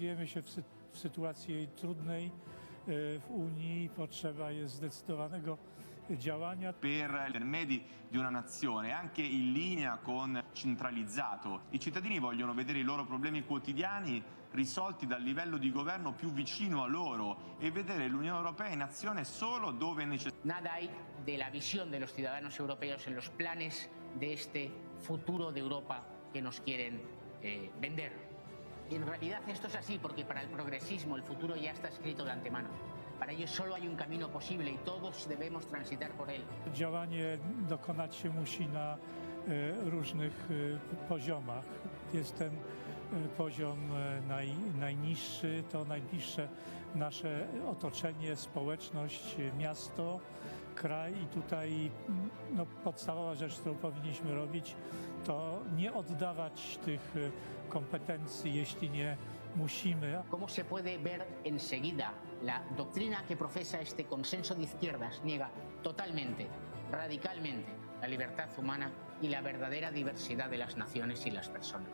Znajdujemy się w sytuacji trudnej w Unii, potrzeba jest zdecydowanego działania. Per intermedi di una nazione, anche in linea con centralizzato. I cittadini vogliono vedere i loro problemi quotidiani risolti dal livello di governo più vicino a loro e vedere l'Unione Europea in azione solo dove è necessario. Nada hay de la visión de los ciudadanos europeos en los planes de este futuro de Europa que nos quieren vender. Y en realidad esto es así porque para el progresismo el futuro ya está escrito de antemano. Para ello solo hay un camino posible y todos debemos transitar por él. Działanie dokonać się musi na różnych poziomach. Jest ten poziom najniższy, to najbliższe nasze otoczenie, społeczność, miasto, kraj i tutaj podstawowa rzecz, którą powinniśmy robić, to nie oddawać tych kompetencji, jeśli nie musimy. Como se puede ver enseguida, la doctrina que profesa este consenso de izquierdas niega totalmente, radicalmente, la libertad humana y la verdadera diversidad de las naciones y las personas.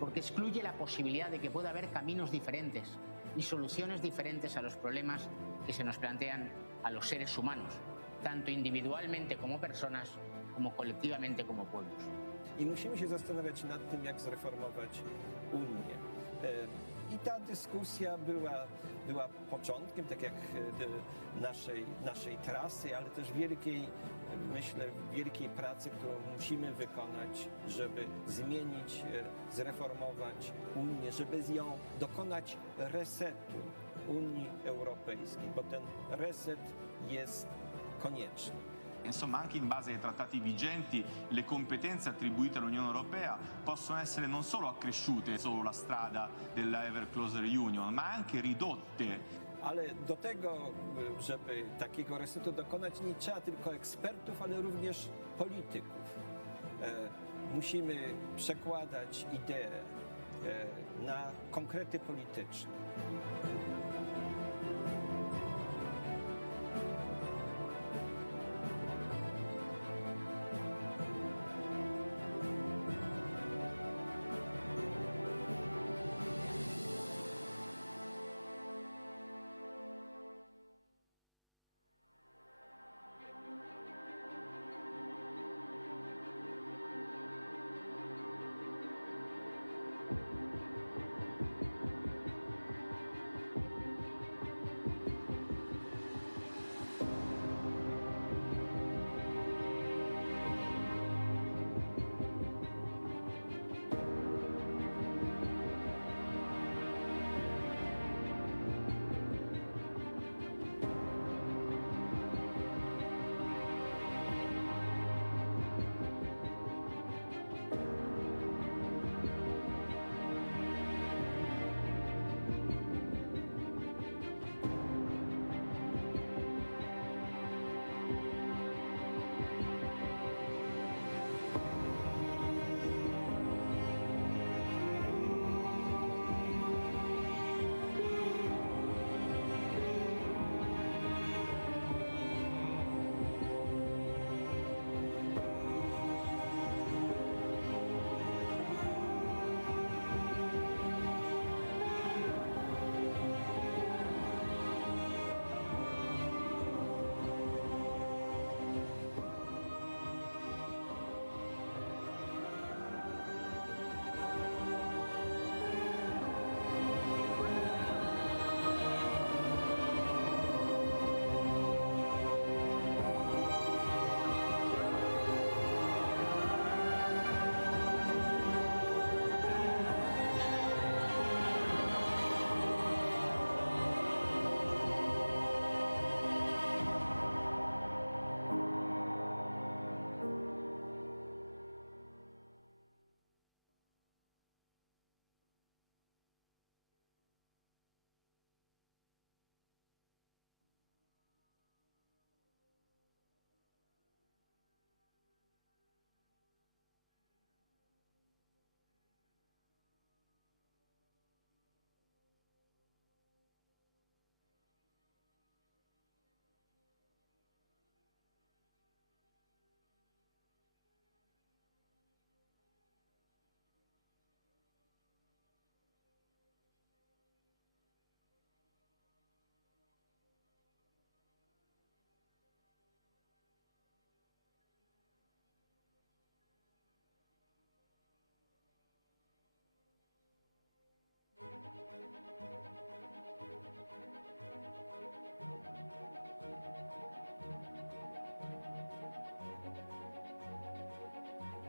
Porque excluye la posibilidad de que pueda haber caminos diferentes y soluciones diferentes a los problemas que se nos plantean a los seres humanos, tanto individualmente como personas, como colectivamente como pueblos. I musimy się zastanawiać nad tym, jak zreformować Unię. I ta dyskusja była początkiem, tak jak naszej trasy, ale też wielkiej pracy, którą musimy wykonać, żeby zmienić, zreformować Unię, żeby ją dokonać resetu Unii Europejskiej, bo ten reset jest konieczny. Insomma, anche in base ai trattati vigenti, le competenze attribuite all'Unione Europea possono essere non solo accresciute, solo la strada della ever closer union, ma anche ridotte. Ale do tego, żeby takiego resetu dokonać, nie trzeba tylko ekspertów, ale również polityków. Musimy przekładać idee na konkrety polityczne.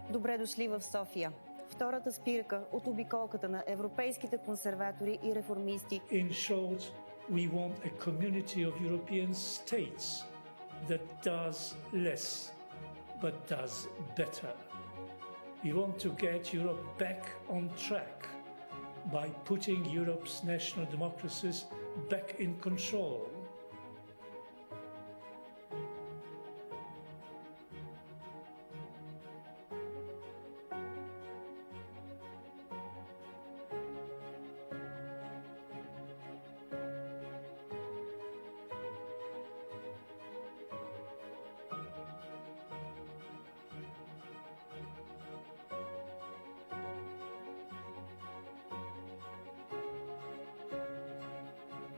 Добре дошли в София. Втората спирка от обиколката на европейските консерватори и реформисти. In short, we want a community of European states that does less but does better. We want to get Europe back on track by putting Europe's national democracies back in control.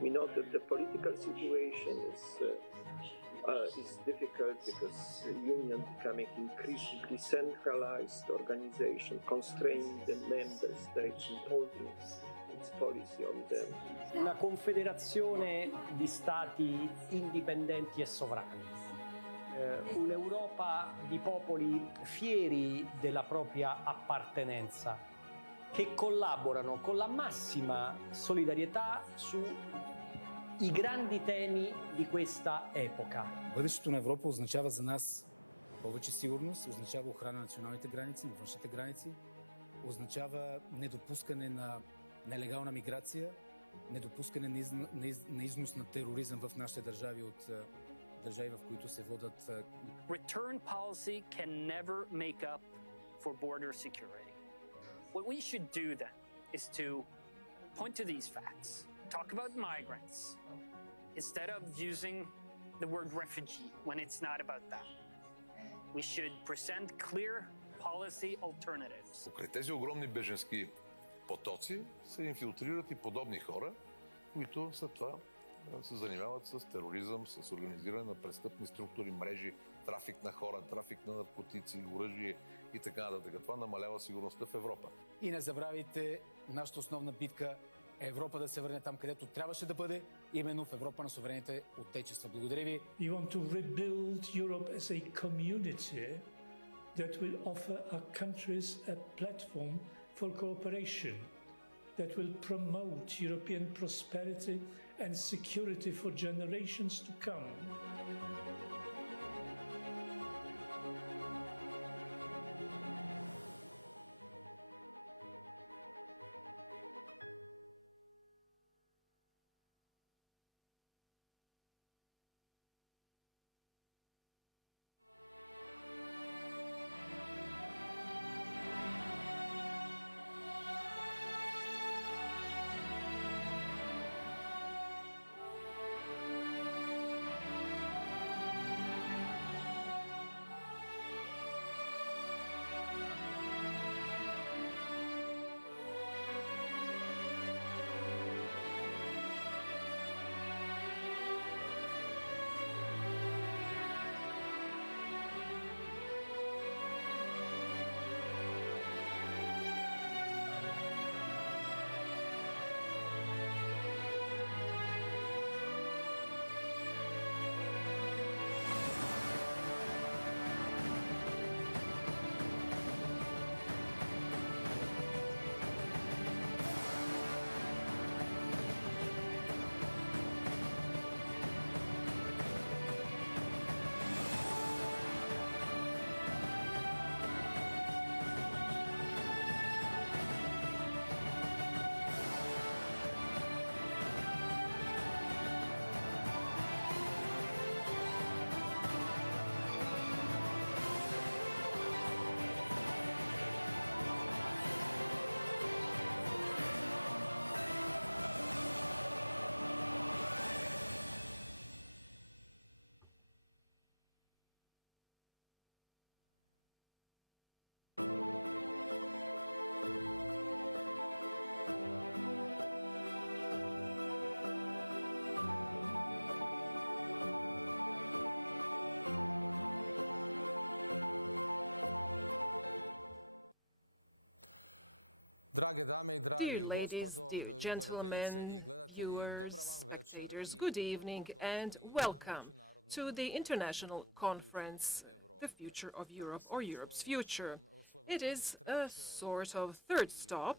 We know that the political situation is difficult because the Union becoming increasingly centralized organization, constraining the member states, imposing its policy on them. Una confederazione di stati indipendenti e sovrani, un'Europa di popoli fieri della propria appartenenza, che collaborano con la massima solidarietà sui grandi temi di questa epoca. Бъдещето на Европа означава за нас повече сигурност, означава охрана на националните граници, на външните граници, означава недопускане на нелегална миграция, недопускане на износ на тероризъм в нашите държави от държави, в които се водят. Return policy can never make up for border security. What we should do then is to point to these facts, talk about migrants, instead of using the word refugee when it's not about that. We should present clear policy alternatives. Покрай тези огромни беженски потоци се инфилтрират и подобни хора, които след това се занимават с тероризъм, с организиране на престъпни структури, мрежи, трафик на хора, трафик на наркотици, оръжие и така нататък. Това намалява сигурността в Европа. И не забравяйте нашата основна битка Европа да се върне там, където трябваше да бъде, именно в Европа на суверените отечества. Благодаря ви. We want to rebuild Europe as a community that will offer our countries a platform for cooperation, that will promote European prosperity and security for generations to come. Dear ladies, dear gentlemen, viewers, spectators, good evening and welcome to the International Conference the future of Europe or Europe's future. It is a sort of third stop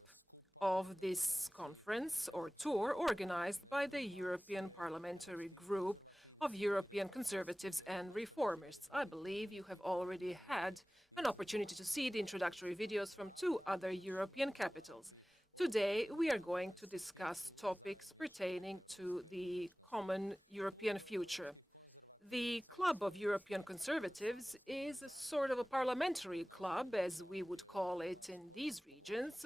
of this conference or tour organized by the European Parliamentary Group of European Conservatives and Reformists. I believe you have already had an opportunity to see the introductory videos from 2 other European capitals. Today, we are going to discuss topics pertaining to the common European future. The Club of European Conservatives is a sort of a parliamentary club, as we would call it in these regions,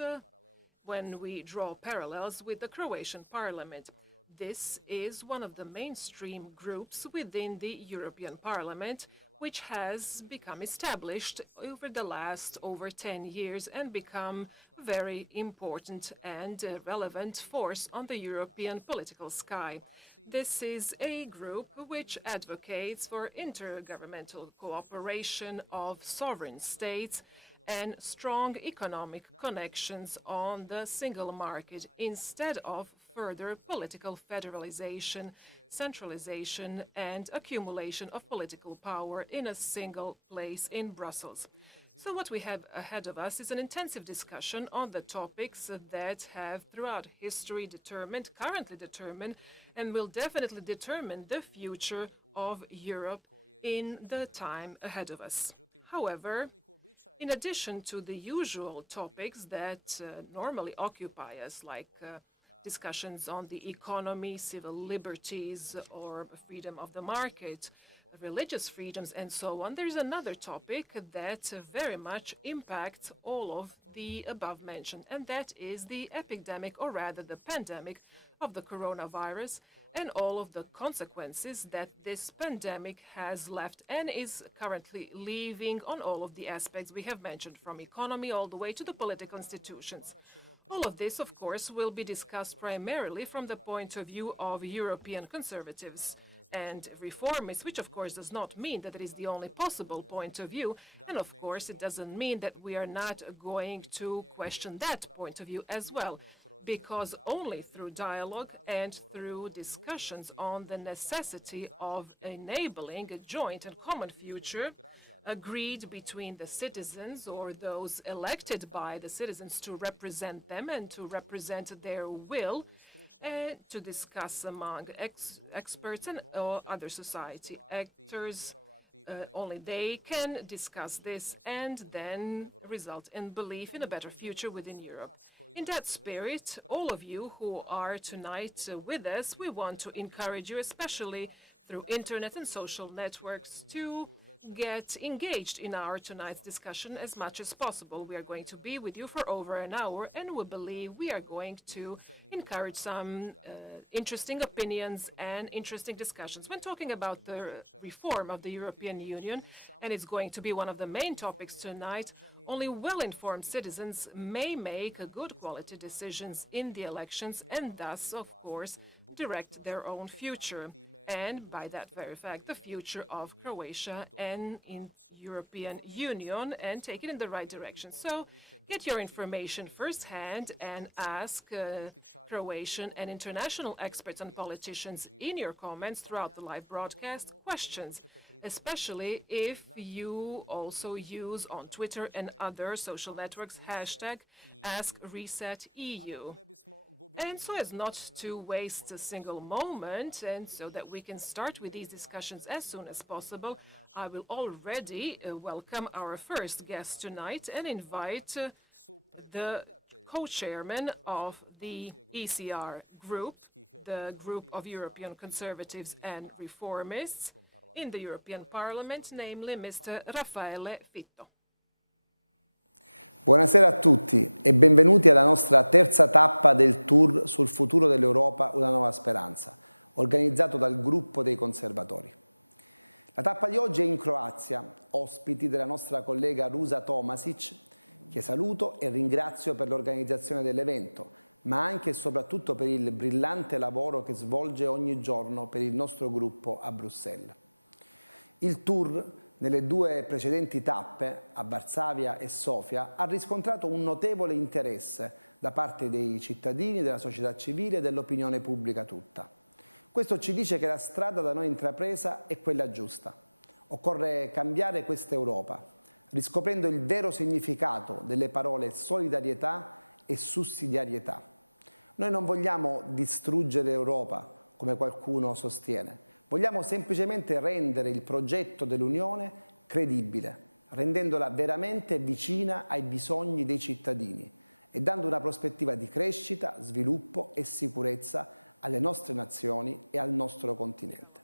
when we draw parallels with the Croatian parliament. This is one of the mainstream groups within the European Parliament, which has become established over the last over 10 years and become a very important and relevant force on the European political sky. This is a group which advocates for intergovernmental cooperation of sovereign states and strong economic connections on the single market instead of further political federalization, centralization, and accumulation of political power in a single place in Brussels. So what we have ahead of us is an intensive discussion on the topics that have throughout history determined, currently determined, and will definitely determine the future of Europe in the time ahead of us. However, in addition to the usual topics that normally occupy us, like discussions on the economy, civil liberties, or freedom of the market, religious freedoms, and so on, there's another topic that very much impacts all of the above mentioned, and that is the epidemic, or rather the pandemic, of the coronavirus and all of the consequences that this pandemic has left and is currently leaving on all of the aspects we have mentioned, from economy all the way to the political institutions. All of this, of course, will be discussed primarily from the point of view of European conservatives and reformists, which of course does not mean that it is the only possible point of view, and of course it doesn't mean that we are not going to question that point of view as well, because only through dialogue and through discussions on the necessity of enabling a joint and common future agreed between the citizens, or those elected by the citizens to represent them and to represent their will, and to discuss among experts and other society actors. Only they can discuss this and then result in belief in a better future within Europe. In that spirit, all of you who are tonight with us, we want to encourage you, especially through internet and social networks, to get engaged in our tonight's discussion as much as possible. We are going to be with you for over an hour, and we believe we are going to encourage some interesting opinions and interesting discussions. When talking about the reform of the European Union, and it's going to be one of the main topics tonight, only well-informed citizens may make good quality decisions in the elections and thus, of course, direct their own future. And by that very fact, the future of Croatia and in European Union, and take it in the right direction. So get your information firsthand and ask Croatian and international experts and politicians in your comments throughout the live broadcast questions, especially if you also use on Twitter and other social networks hashtag #AskResetEU. And so as not to waste a single moment, and so that we can start with these discussions as soon as possible, I will already welcome our first guest tonight and invite the co-chairman of the ECR group, the Group of European Conservatives and Reformists in the European Parliament, namely Mr. Raffaele Fitto. Buonasera a tutti e benvenuti alla nostra terza tappa del tour sul futuro dell'Europa, una nuova speranza, organizzato dal gruppo dei conservatori. La tappa di oggi è in Croazia, ospiti della nostra collega Ruža Tomasić, che saluto e ringrazio per l'organizzazione dell'evento, ma anche e soprattutto per il brillante lavoro che svolge ogni giorno per il nostro gruppo a Bruxelles. Il tour, nelle due precedenti tappe, a Varsavia e Sofia, ha riscontrato un notevole interesse da parte dei cittadini, della società civile e dell'opinione pubblica tutta. Questo ci dice che la strada da noi intrapresa è quella giusta. Occorre cambiare questa Europa, riscoprendo il vero significato delle parole solidarietà e sussidiarietà. Noi non vogliamo distruggere l'Europa, come qualcuno sostiene. Vogliamo semplicemente rendere il progetto dell'Unione credibile, rendendola veramente vicina ai bisogni dei cittadini e dando una prospettiva di crescita, sviluppo e sicurezza alle nostre nazioni e al nostro continente.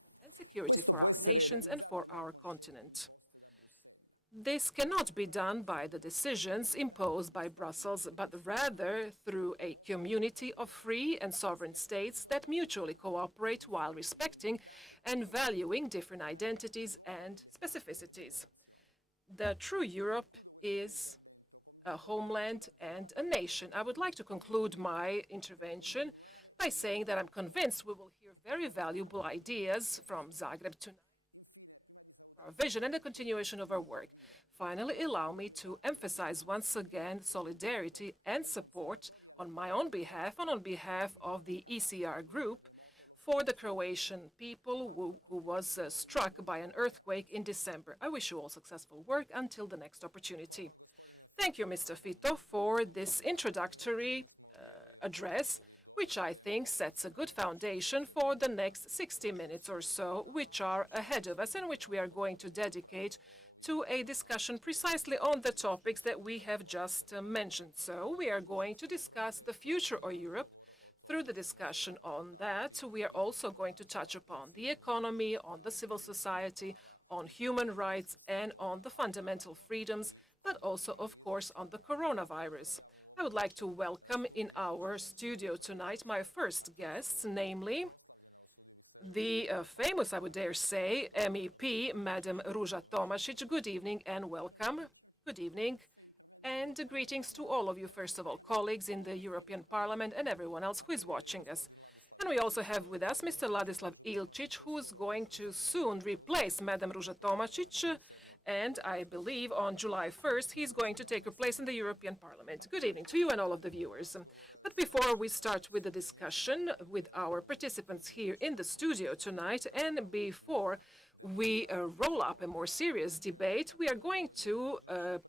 Questo può essere realizzato non con scelte imposte da Bruxelles. This cannot be done by the decisions imposed by Brussels, but rather through a community of free and sovereign states that mutually cooperate while respecting and valuing different identities and specificities. The true Europe is a homeland and a nation. I would like to conclude my intervention by saying that I'm convinced we will hear very valuable ideas from Zagreb tonight. Our vision and the continuation of our work. Finally, allow me to emphasize once again solidarity and support on my own behalf and on behalf of the ECR group for the Croatian people who was struck by an earthquake in December. I wish you all successful work until the next opportunity. Thank you, Mr. Fito, for this introductory address, which I think sets a good foundation for the next 60 minutes or so, which are ahead of us and which we are going to dedicate to a discussion precisely on the topics that we have just mentioned. So we are going to discuss the future of Europe. Through the discussion on that, we are also going to touch upon the economy, on the civil society, on human rights, and on the fundamental freedoms, but also, of course, on the coronavirus. I would like to welcome in our studio tonight my first guests, namely the famous, I would dare say, MEP, Madam Ruža Tomašić. Good evening and welcome. Good evening. And greetings to all of you, first of all, colleagues in the European Parliament and everyone else who is watching us. And we also have with us Mr. Ladislav Ilčić, who is going to soon replace Madam Ruža Tomašić, and I believe on July 1st he's going to take her place in the European Parliament. Good evening to you and all of the viewers. But before we start with the discussion with our participants here in the studio tonight, and before we roll up a more serious debate, we are going to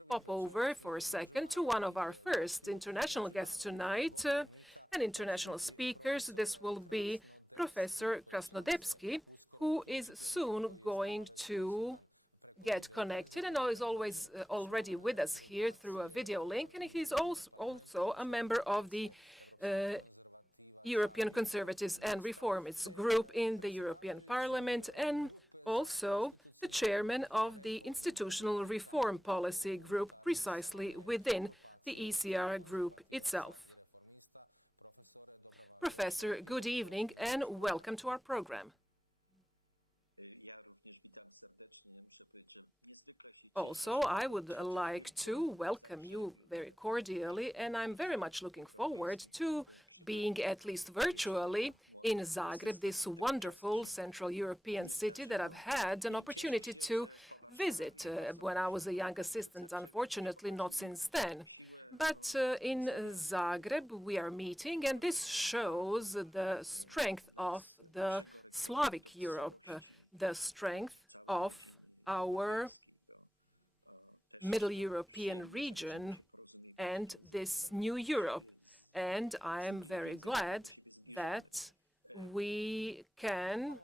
pop over for a second to one of our first international guests tonight, and international speakers. This will be Professor Krasnodebski, who is soon going to get connected and is always already with us here through a video link, and he's also a member of the European Conservatives and Reformists group in the European Parliament, and also the chairman of the Institutional Reform Policy Group, precisely within the ECR group itself. Professor, good evening and welcome to our program. Also, I would like to welcome you very cordially, and I'm very much looking forward to being, at least virtually, in Zagreb, this wonderful Central European city that I've had an opportunity to visit when I was a young assistant, unfortunately not since then. But in Zagreb we are meeting, and this shows the strength of the Slavic Europe, the strength of our Middle European region and this new Europe. And I am very glad that we can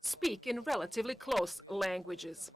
speak in relatively close languages.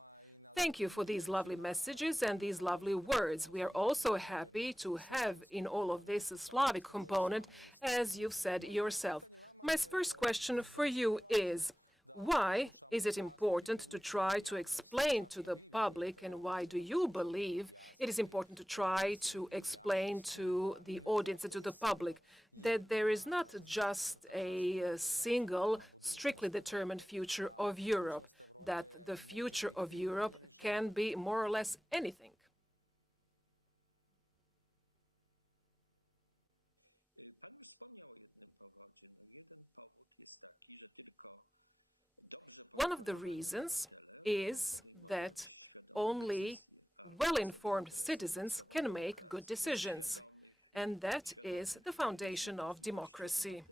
Thank you for these lovely messages and these lovely words. We are also happy to have in all of this a Slavic component, as you've said yourself. My first question for you is, why is it important to try to explain to the public, and why do you believe it is important to try to explain to the audience and to the public that there is not just a single, strictly determined future of Europe, that the future of Europe can be more or less anything? Pan już wspomniał o jednym powodzie. Jeden powód jest taki, że tylko one of the reasons is that only well-informed citizens can make good decisions, and that is the foundation of democracy.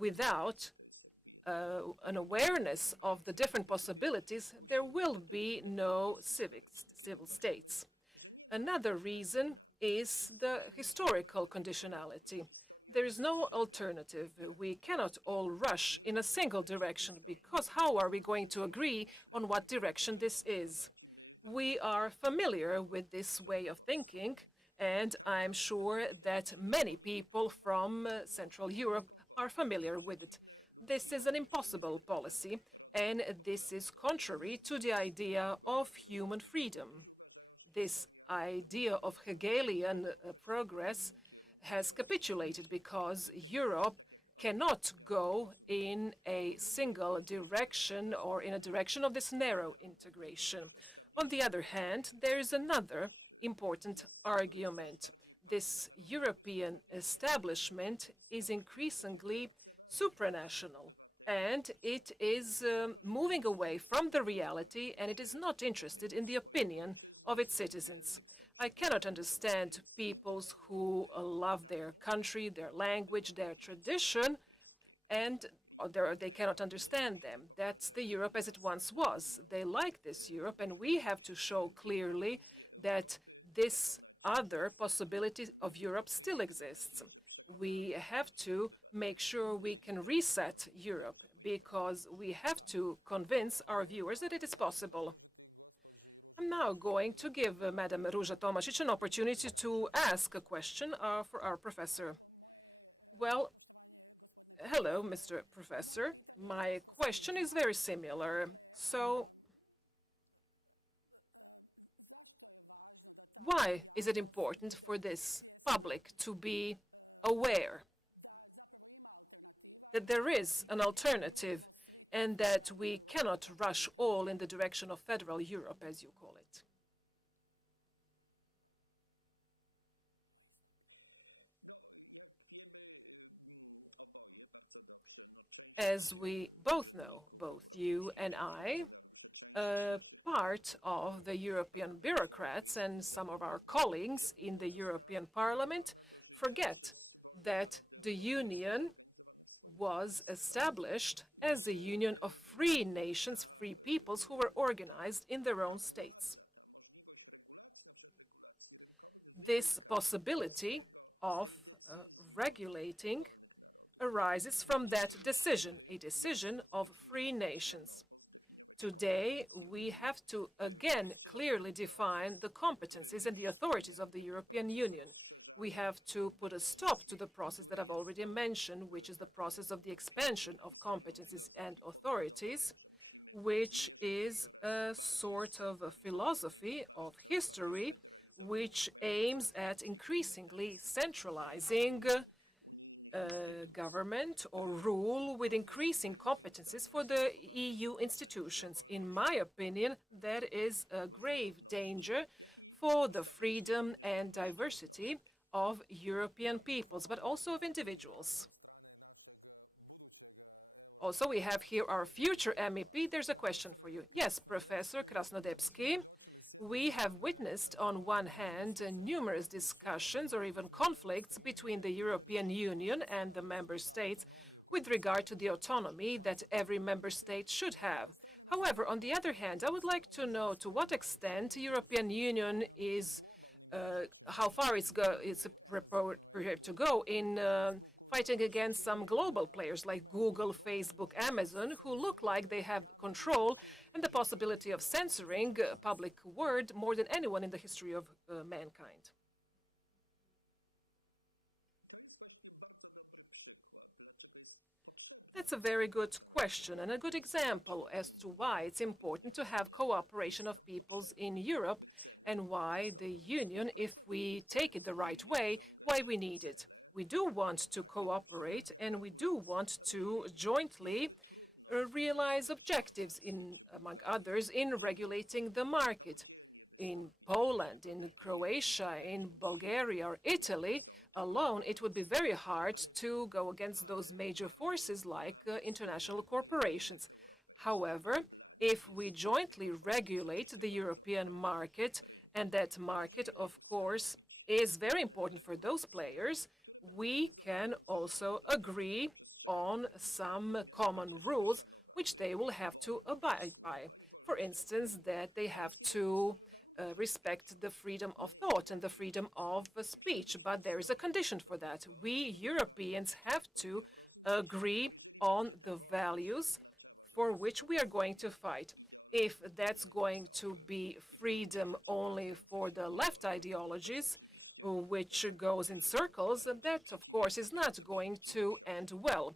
Without an awareness of the different possibilities, there will be no civil states. Another reason is the historical conditionality. There is no alternative. We cannot all rush in a single direction, because how are we going to agree on what direction this is? We are familiar with this way of thinking, and I'm sure that many people from Central Europe are familiar with it. This is an impossible policy, and this is contrary to the idea of human freedom. This idea of Hegelian progress has capitulated because Europe cannot go in a single direction or in a direction of this narrow integration. On the other hand, there is another important argument. This European establishment is increasingly supranational, and it is moving away from the reality, and it is not interested in the opinion of its citizens. I cannot understand peoples who love their country, their language, their tradition, and they cannot understand them. That's the Europe as it once was. They like this Europe, and we have to show clearly that this other possibility of Europe still exists. We have to make sure we can reset Europe, because we have to convince our viewers that it is possible. I'm now going to give Madam Ruža Tomašić an opportunity to ask a question for our professor. Well, hello, Mr. Professor. My question is very similar. So, why is it important for this public to be aware that there is an alternative and that we cannot rush all in the direction of federal Europe, as you call it? As we both know, both you and I, part of the European bureaucrats and some of our colleagues in the European Parliament forget that the Union was established as a union of free nations, free peoples who were organized in their own states. This possibility of regulating arises from that decision, a decision of free nations. Today, we have to again clearly define the competencies and the authorities of the European Union. We have to put a stop to the process that I've already mentioned, which is the process of the expansion of competencies and authorities, which is a sort of a philosophy of history which aims at increasingly centralizing government or rule with increasing competencies for the EU institutions. In my opinion, that is a grave danger for the freedom and diversity of European peoples, but also of individuals. Also, we have here our future MEP. There's a question for you. Yes, Professor Krasnodebski, we have witnessed on one hand numerous discussions or even conflicts between the European Union and the member states with regard to the autonomy that every member state should have. However, on the other hand, I would like to know to what extent the European Union is how far it's prepared to go in fighting against some global players like Google, Facebook, Amazon, who look like they have control and the possibility of censoring public word more than anyone in the history of mankind. That's a very good question and a good example as to why it's important to have cooperation of peoples in Europe and why the Union, if we take it the right way, why we need it. We do want to cooperate and we do want to jointly realize objectives, among others, in regulating the market. In Poland, in Croatia, in Bulgaria or Italy alone, it would be very hard to go against those major forces like international corporations. However, if we jointly regulate the European market, and that market, of course, is very important for those players, we can also agree on some common rules which they will have to abide by. For instance, that they have to respect the freedom of thought and the freedom of speech, but there is a condition for that. We Europeans have to agree on the values for which we are going to fight. If that's going to be freedom only for the left ideologies, which goes in circles, that of course is not going to end well.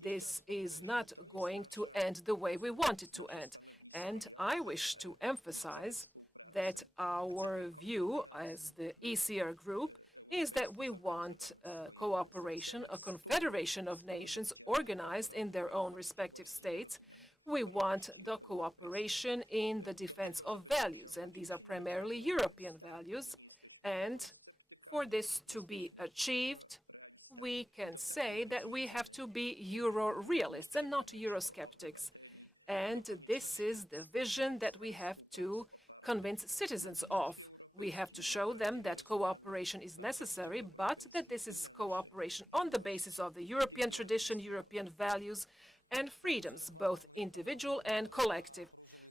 This is not going to end the way we want it to end. And I wish to emphasize that our view as the ECR group is that we want cooperation, a confederation of nations organized in their own respective states. We want the cooperation in the defense of values, and these are primarily European values. And for this to be achieved, we can say that we have to be Euro-realists and not Eurosceptics. And this is the vision that we have to convince citizens of. We have to show them that cooperation is necessary, but that this is cooperation on the basis of the European tradition, European values, and freedoms, both individual and collective.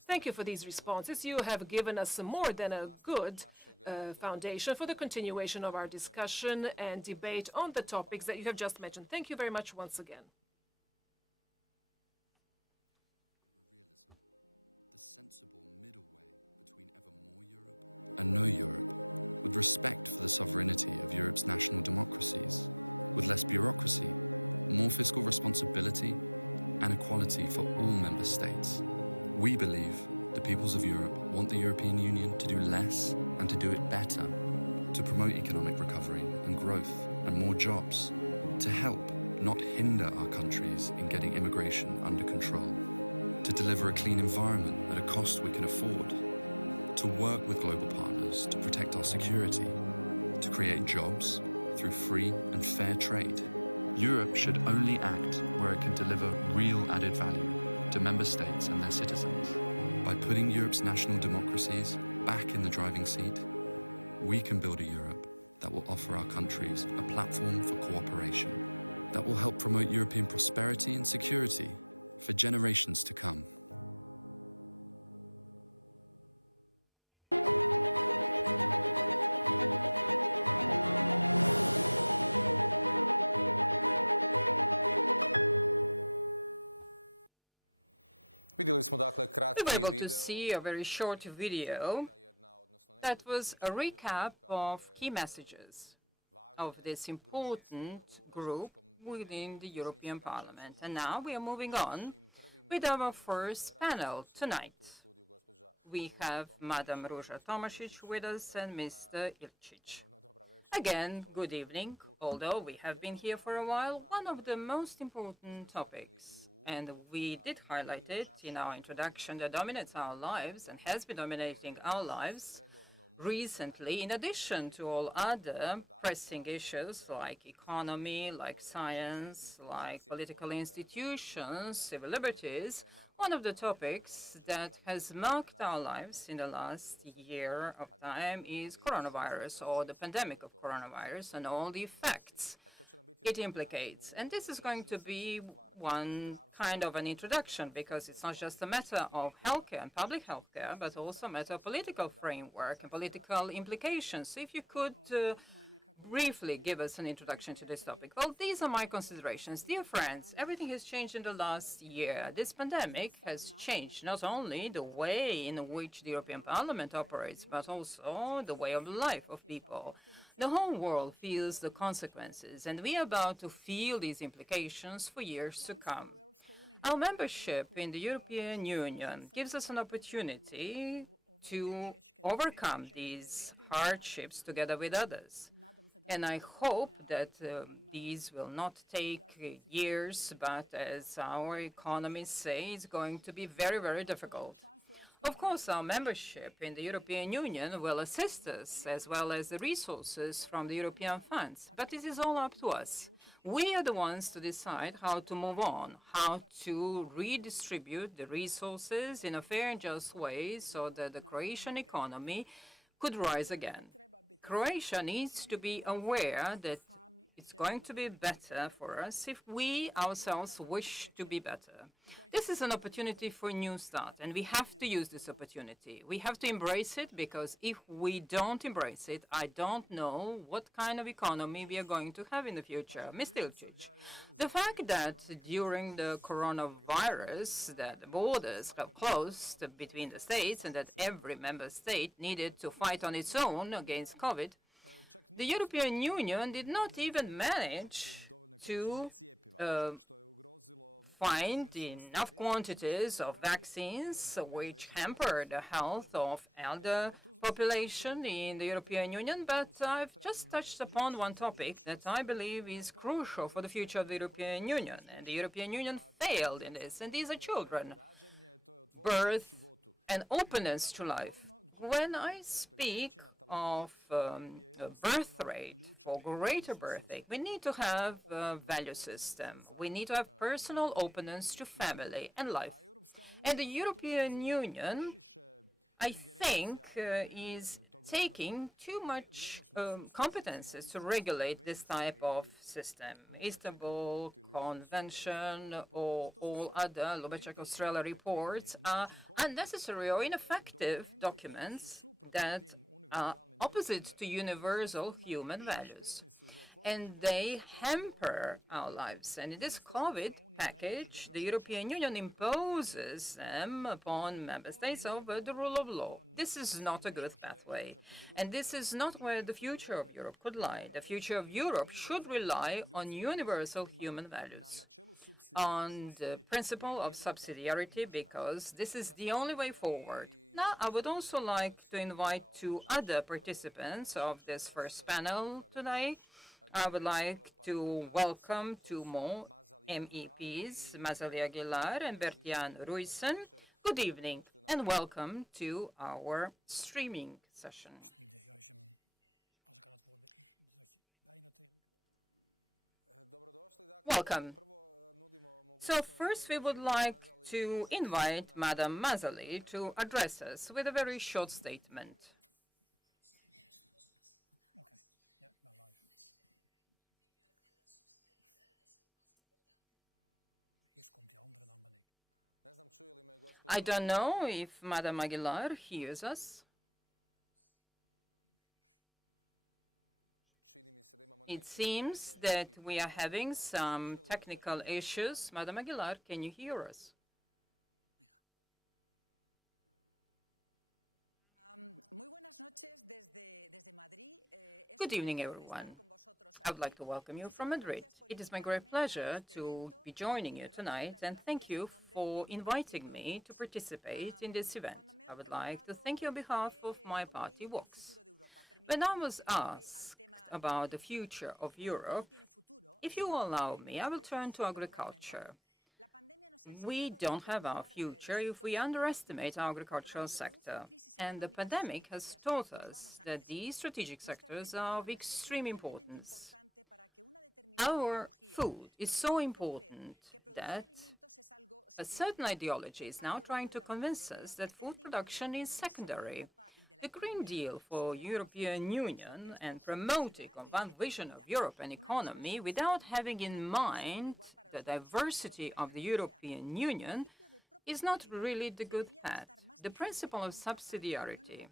Thank you for these responses. You have given us more than a good foundation for the continuation of our discussion and debate on the topics that you have just mentioned. Thank you very much once again. Realism, the sensible middle way between ever more Europe and no Europe, with respect for the sovereignty of Europe's national democracies, with less bureaucracy, more fiscal responsibility, and equality for all member states. We believe the peoples of Europe want the European Union to do less and to do it better, to promote economic recovery and growth and more jobs, to help, not hinder our countries in getting immigration under control, to deliver a clean environment at a cost we can afford, to work with global partners to protect our security, to create jobs through free and fair trade. Europe should only act where it can deliver real added value to member states and their citizens. By putting Europe's national democracies back in the driving seat, we can build a Europe that will offer our countries a platform for cooperation, that will help promote European prosperity and security for generations to come. We were able to see a very short video that was a recap of key messages of this important group within the European Parliament. And now we are moving on with our first panel tonight. We have Madam Ruža Tomašić with us and Mr. Ilčić. Again, good evening. Although we have been here for a while, one of the most important topics, and we did highlight it in our introduction, that dominates our lives and has been dominating our lives recently, in addition to all other pressing issues like economy, like science, like political institutions, civil liberties, one of the topics that has marked our lives in the last year of time is coronavirus, or the pandemic of coronavirus, and all the effects it implicates. And this is going to be one kind of an introduction, because it's not just a matter of healthcare and public healthcare, but also a matter of political framework and political implications. So if you could briefly give us an introduction to this topic. Well, these are my considerations. Dear friends, everything has changed in the last year. This pandemic has changed not only the way in which the European Parliament operates, but also the way of life of people. The whole world feels the consequences, and we are about to feel these implications for years to come. Our membership in the European Union gives us an opportunity to overcome these hardships together with others. And I hope that these will not take years, but as our economists say, it's going to be very, very difficult. Of course, our membership in the European Union will assist us, as well as the resources from the European funds. But it is all up to us. We are the ones to decide how to move on, how to redistribute the resources in a fair and just way so that the Croatian economy could rise again. Croatia needs to be aware that it's going to be better for us if we ourselves wish to be better. This is an opportunity for a new start, and we have to use this opportunity. We have to embrace it, because if we don't embrace it, I don't know what kind of economy we are going to have in the future. Mr. Ilčić, the fact that during the coronavirus that the borders have closed between the states and that every member state needed to fight on its own against COVID, the European Union did not even manage to find enough quantities of vaccines, which hampered the health of elder population in the European Union. But I've just touched upon one topic that I believe is crucial for the future of the European Union, and the European Union failed in this, and these are children. Birth and openness to life. When I speak of birth rate or greater birth rate, we need to have a value system. We need to have personal openness to family and life. And the European Union, I think, is taking too much competences to regulate this type of system. Istanbul Convention or all other Lubeček-Australia reports are unnecessary or ineffective documents that are opposite to universal human values. And they hamper our lives. And in this COVID package, the European Union imposes them upon member states over the rule of law. This is not a good pathway. And this is not where the future of Europe could lie. The future of Europe should rely on universal human values, on the principle of subsidiarity, because this is the only way forward. Now, I would also like to invite two other participants of this first panel today. I would like to welcome two more MEPs, Mazali Aguilar and Bertian Ruijsen. Good evening and welcome to our streaming session. Welcome. So first we would like to invite Madam Mazali to address us with a very short statement. I don't know if Madam Aguilar hears us. It seems that we are having some technical issues. Madam Aguilar, can you hear us? Good evening, everyone. I would like to welcome you from Madrid. It is my great pleasure to be joining you tonight, and thank you for inviting me to participate in this event. I would like to thank you on behalf of my party, Vox. When I was asked about the future of Europe, if you allow me, I will turn to agriculture. We don't have our future if we underestimate our agricultural sector. And the pandemic has taught us that these strategic sectors are of extreme importance. Our food is so important that a certain ideology is now trying to convince us that food production is secondary. The Green Deal for European Union and promoting one vision of European economy without having in mind the diversity of the European Union is not really the good path. The principle of subsidiarity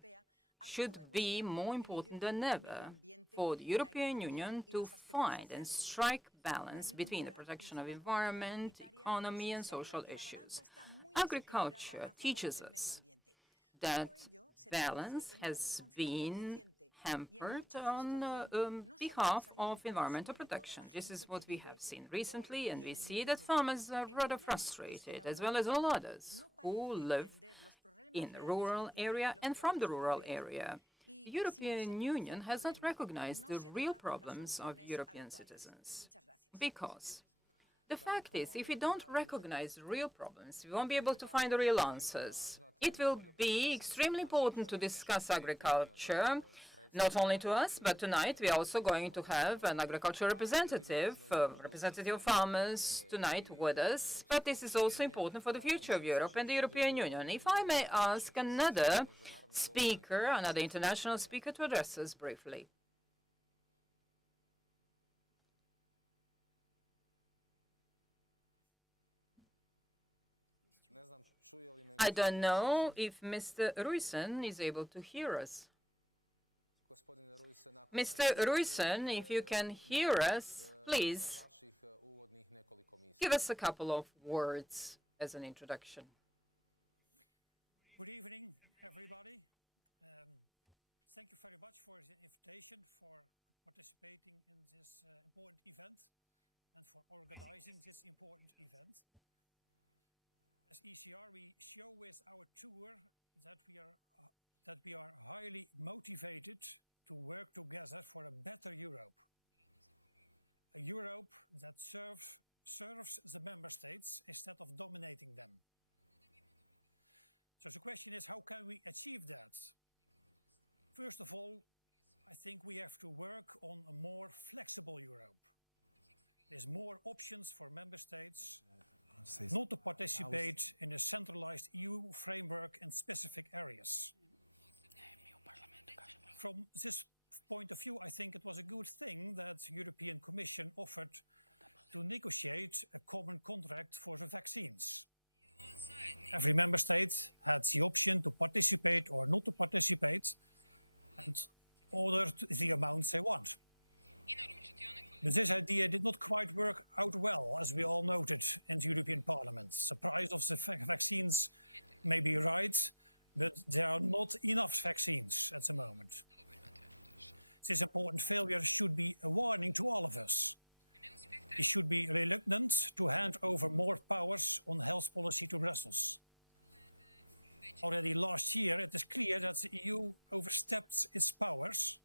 should be more important than ever for the European Union to find and strike balance between the protection of environment, economy, and social issues. Agriculture teaches us that balance has been hampered on behalf of environmental protection. This is what we have seen recently, and we see that farmers are rather frustrated, as well as all others who live in the rural area and from the rural area. The European Union has not recognized the real problems of European citizens because The fact is, if we don't recognize real problems, we won't be able to find the real answers. It will be extremely important to discuss agriculture, not only to us, but tonight we are also going to have an agriculture representative, representative of farmers tonight with us. But this is also important for the future of Europe and the European Union. If I may ask another speaker, another international speaker, to address us briefly. I don't know if Mr. Ruijsen is able to hear us. Mr. Ruijsen, if you can hear us, please give us a couple of words as an introduction. Good evening, everybody. Thank you very much for the invitation, for participating in this important event, and for organizing this important event. As ECR, we show with our tour that we are highly motivated to work together for a better Europe. A Europe that serves the member states instead of dominating them. So the question is, how can we achieve that? First of all, I think we have to work on a more flexible Europe. There's more options for member states not to participate in a centralized EU framework in specific areas. From this point of view, I think it was a good thing that the European Commission offered to negotiate a common contract for the vaccines. Every member state had the option to participate or not to participate and order the amounts they want. But this idea did not quite work out well, as we all noted in the European Parliament. The price of the vaccines may be right, but there are not enough vaccines at the moment. This important failure should be a warning to all of us. We should be reluctant to hand over more powers on health policy to Brussels. Already last year, it is clear that the EU overstepped its powers.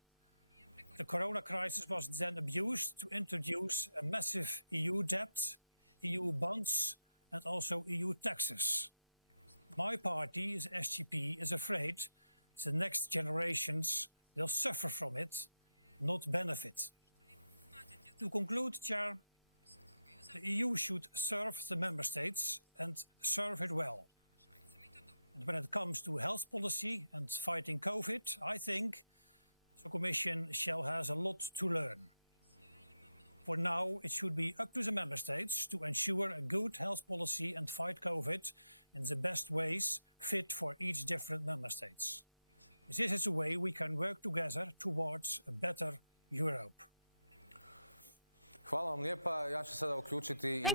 The corona crisis was then abused to introduce a massive EU debt, EU bonds, and also EU taxes. My party, the SGP, is afraid the next generations will suffer from it, not benefit. To conclude, Chair, the EU should serve the member states and serve it well. And when it comes to health policy and fighting COVID, I think the Commission shall has a lot to learn. For now, it should be up to the member states to ensure a good health policy and fight COVID in the best ways fit for each different member states. This is the way we can work together towards a better Europe. Thank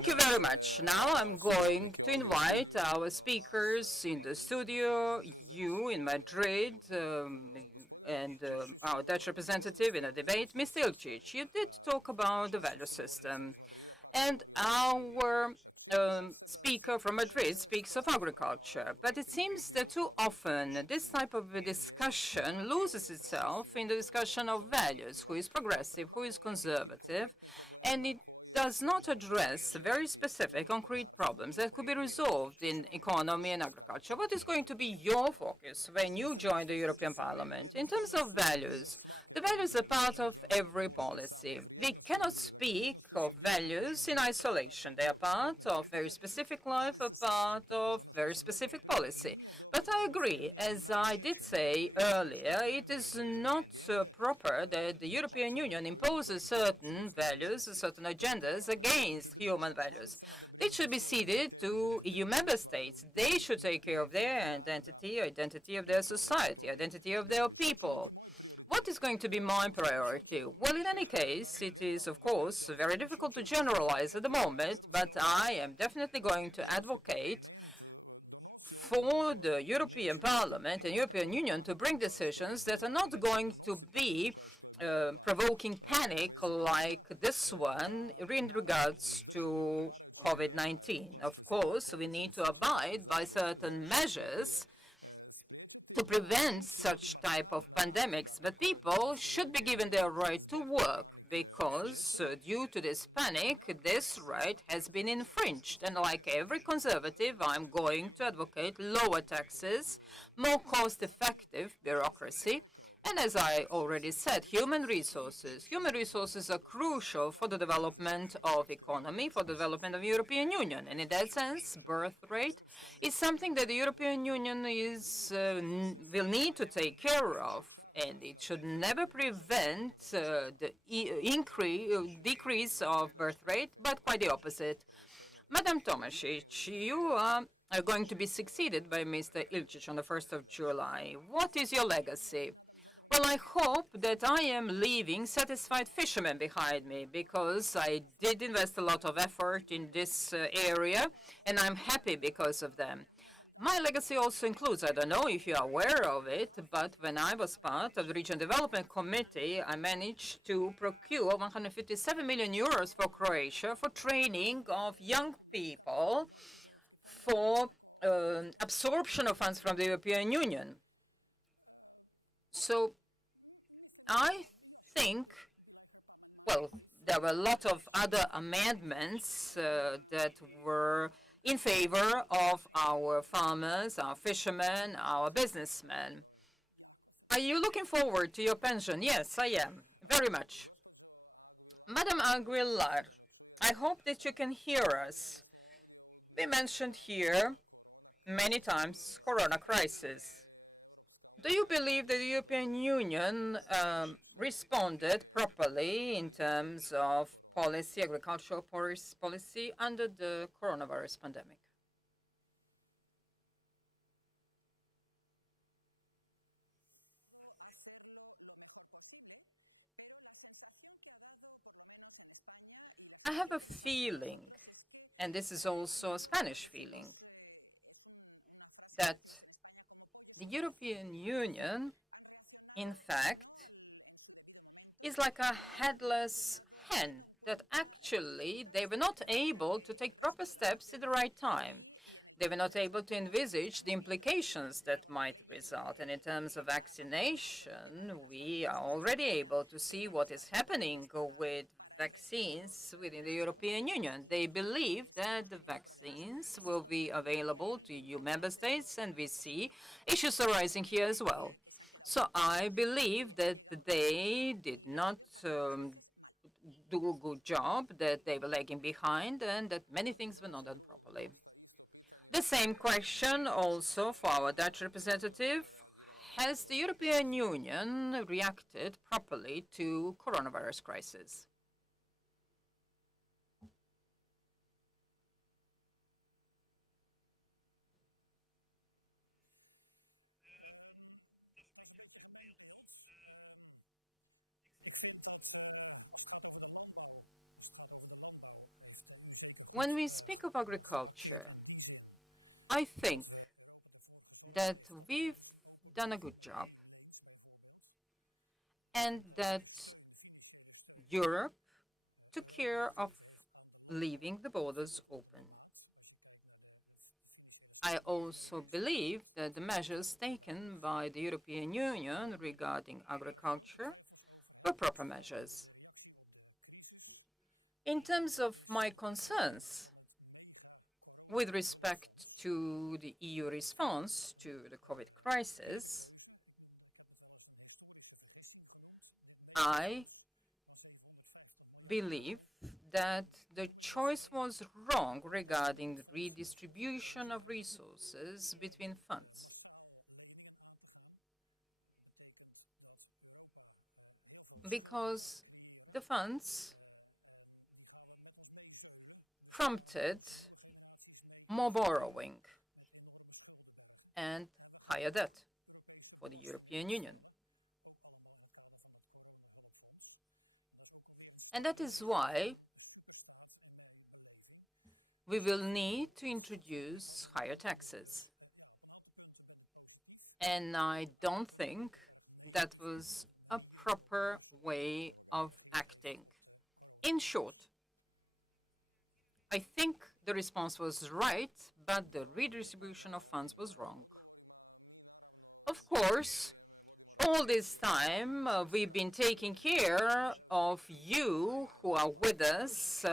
you very much. Now I'm going to invite our speakers in the studio, you in Madrid, and our Dutch representative in a debate, Ms. Ilčić. You did talk about the value system. And our speaker from Madrid speaks of agriculture. But it seems that too often this type of discussion loses itself in the discussion of values, who is progressive, who is conservative, and it does not address very specific, concrete problems that could be resolved in economy and agriculture. What is going to be your focus when you join the European Parliament? In terms of values, the values are part of every policy. We cannot speak of values in isolation. They are part of very specific life, a part of very specific policy. But I agree, as I did say earlier, it is not proper that the European Union imposes certain values, certain agendas against human values. It should be ceded to EU member states. They should take care of their identity of their society, identity of their people. What is going to be my priority? Well, in any case, it is, of course, very difficult to generalize at the moment, but I am definitely going to advocate for the European Parliament and European Union to bring decisions that are not going to be provoking panic like this one in regards to COVID-19. Of course, we need to abide by certain measures to prevent such type of pandemics, but people should be given their right to work, because due to this panic, this right has been infringed. And like every conservative, I'm going to advocate lower taxes, more cost-effective bureaucracy, and as I already said, human resources. Human resources are crucial for the development of economy, for the development of the European Union. And in that sense, birth rate is something that the European Union will need to take care of, and it should never prevent the decrease of birth rate, but quite the opposite. Madam Tomasic, you are going to be succeeded by Mr. Ilčić on the 1st of July. What is your legacy? Well, I hope that I am leaving satisfied fishermen behind me, because I did invest a lot of effort in this area, and I'm happy because of them. My legacy also includes, I don't know if you are aware of it, but when I was part of the Regional Development Committee, I managed to procure 157 million euros for Croatia for training of young people for absorption of funds from the European Union. So I think, well, there were a lot of other amendments that were in favor of our farmers, our fishermen, our businessmen. Are you looking forward to your pension? Yes, I am, very much. Madam Aguilar, I hope that you can hear us. We mentioned here many times Corona crisis. Do you believe that the European Union responded properly in terms of policy, agricultural policy, under the coronavirus pandemic? Hacerlo lo mejor posible, pero la sensación que ha dado, por lo menos en España, y la I have a sensación que nos ha dado a feeling, nosotros es que and this is also a Spanish feeling, una frase que that decimos en España como pollo the sin European Union, han reaccionado in fact, no en su debido momento, is like a headless hen, that actually they were not able to take proper steps at the right time. They were not able to envisage the implications that might result. And in terms of vaccination, we are already able to see what is happening with vaccines within the European Union. They believe that the vaccines will be available to EU member states, and we see issues arising here as well. So I believe that they did not do a good job, that they were lagging behind, and that many things were not done properly. The same question also for our Dutch representative. Has the European Union reacted properly to coronavirus crisis? Dat is een beetje een gemengd beeld. Ik vind dat als het gaat over de landbouw, heeft de EU zeker goed When we speak of agriculture, in die zin. I think that we've done a good job, and that Europe took care of leaving the borders open. I also believe that the measures taken by the European Union regarding agriculture were proper measures. In terms of my concerns with respect to the EU response to the COVID crisis, I believe that the choice was wrong regarding the redistribution of resources between funds. Because the funds prompted more borrowing and higher debt for the European Union. And that is why we will need to introduce higher taxes. And I don't think that was a proper way of acting. In short, I think the response was right, but the redistribution of funds was wrong. Of course, all this time we've been taking care of you who are with us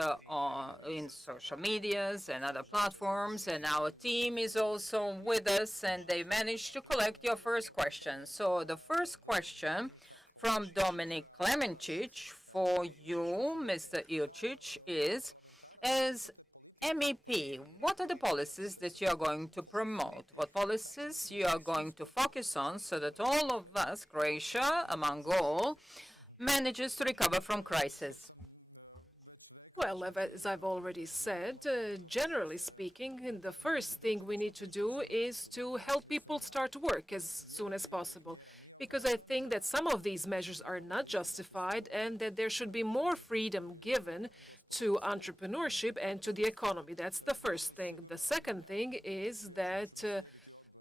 in social medias and other platforms, and our team is also with us, and they managed to collect your first question. So the first question from Dominic Klemencic for you, Mr. Ilcic, is, as MEP, what are the policies that you are going to promote? What policies you are going to focus on so that all of us, Croatia among all, manages to recover from crisis? Well, as I've already said, generally speaking, the first thing we need to do is to help people start work as soon as possible, because I think that some of these measures are not justified and that there should be more freedom given to entrepreneurship and to the economy. That's the first thing. The second thing is that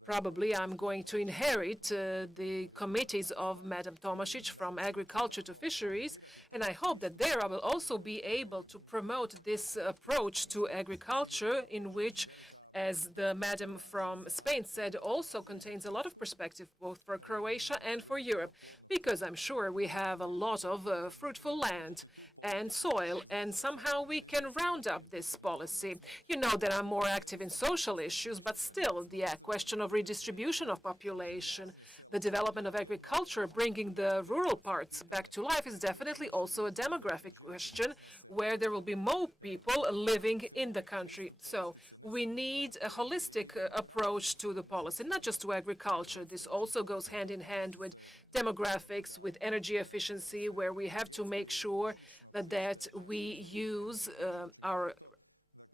probably I'm going to inherit the committees of Madam Tomasic from Agriculture to Fisheries, and I hope that there I will also be able to promote this approach to agriculture, in which, as the madam from Spain said, also contains a lot of perspective both for Croatia and for Europe, because I'm sure we have a lot of fruitful land and soil, and somehow we can round up this policy. You know that I'm more active in social issues, but still the question of redistribution of population, the development of agriculture, bringing the rural parts back to life is definitely also a demographic question, where there will be more people living in the country. So we need a holistic approach to the policy, not just to agriculture. This also goes hand in hand with demographics, with energy efficiency, where we have to make sure that we use our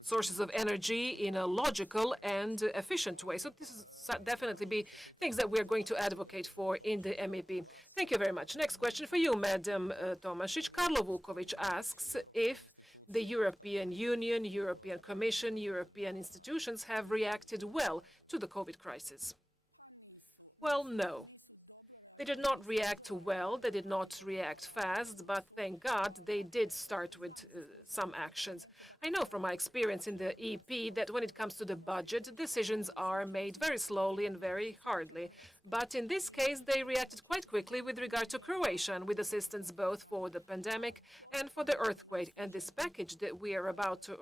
sources of energy in a logical and efficient way. So this is definitely be things that we're going to advocate for in the MEP. Thank you very much. Next question for you, Madam Tomasic. Karlo Vukovic asks if the European Union, European Commission, European institutions have reacted well to the COVID crisis. Well, no. They did not react well, they did not react fast, but thank God they did start with some actions. I know from my experience in the EP that when it comes to the budget, decisions are made very slowly and very hardly. But in this case, they reacted quite quickly with regard to Croatia, and with assistance both for the pandemic and for the earthquake. And this package that we are about to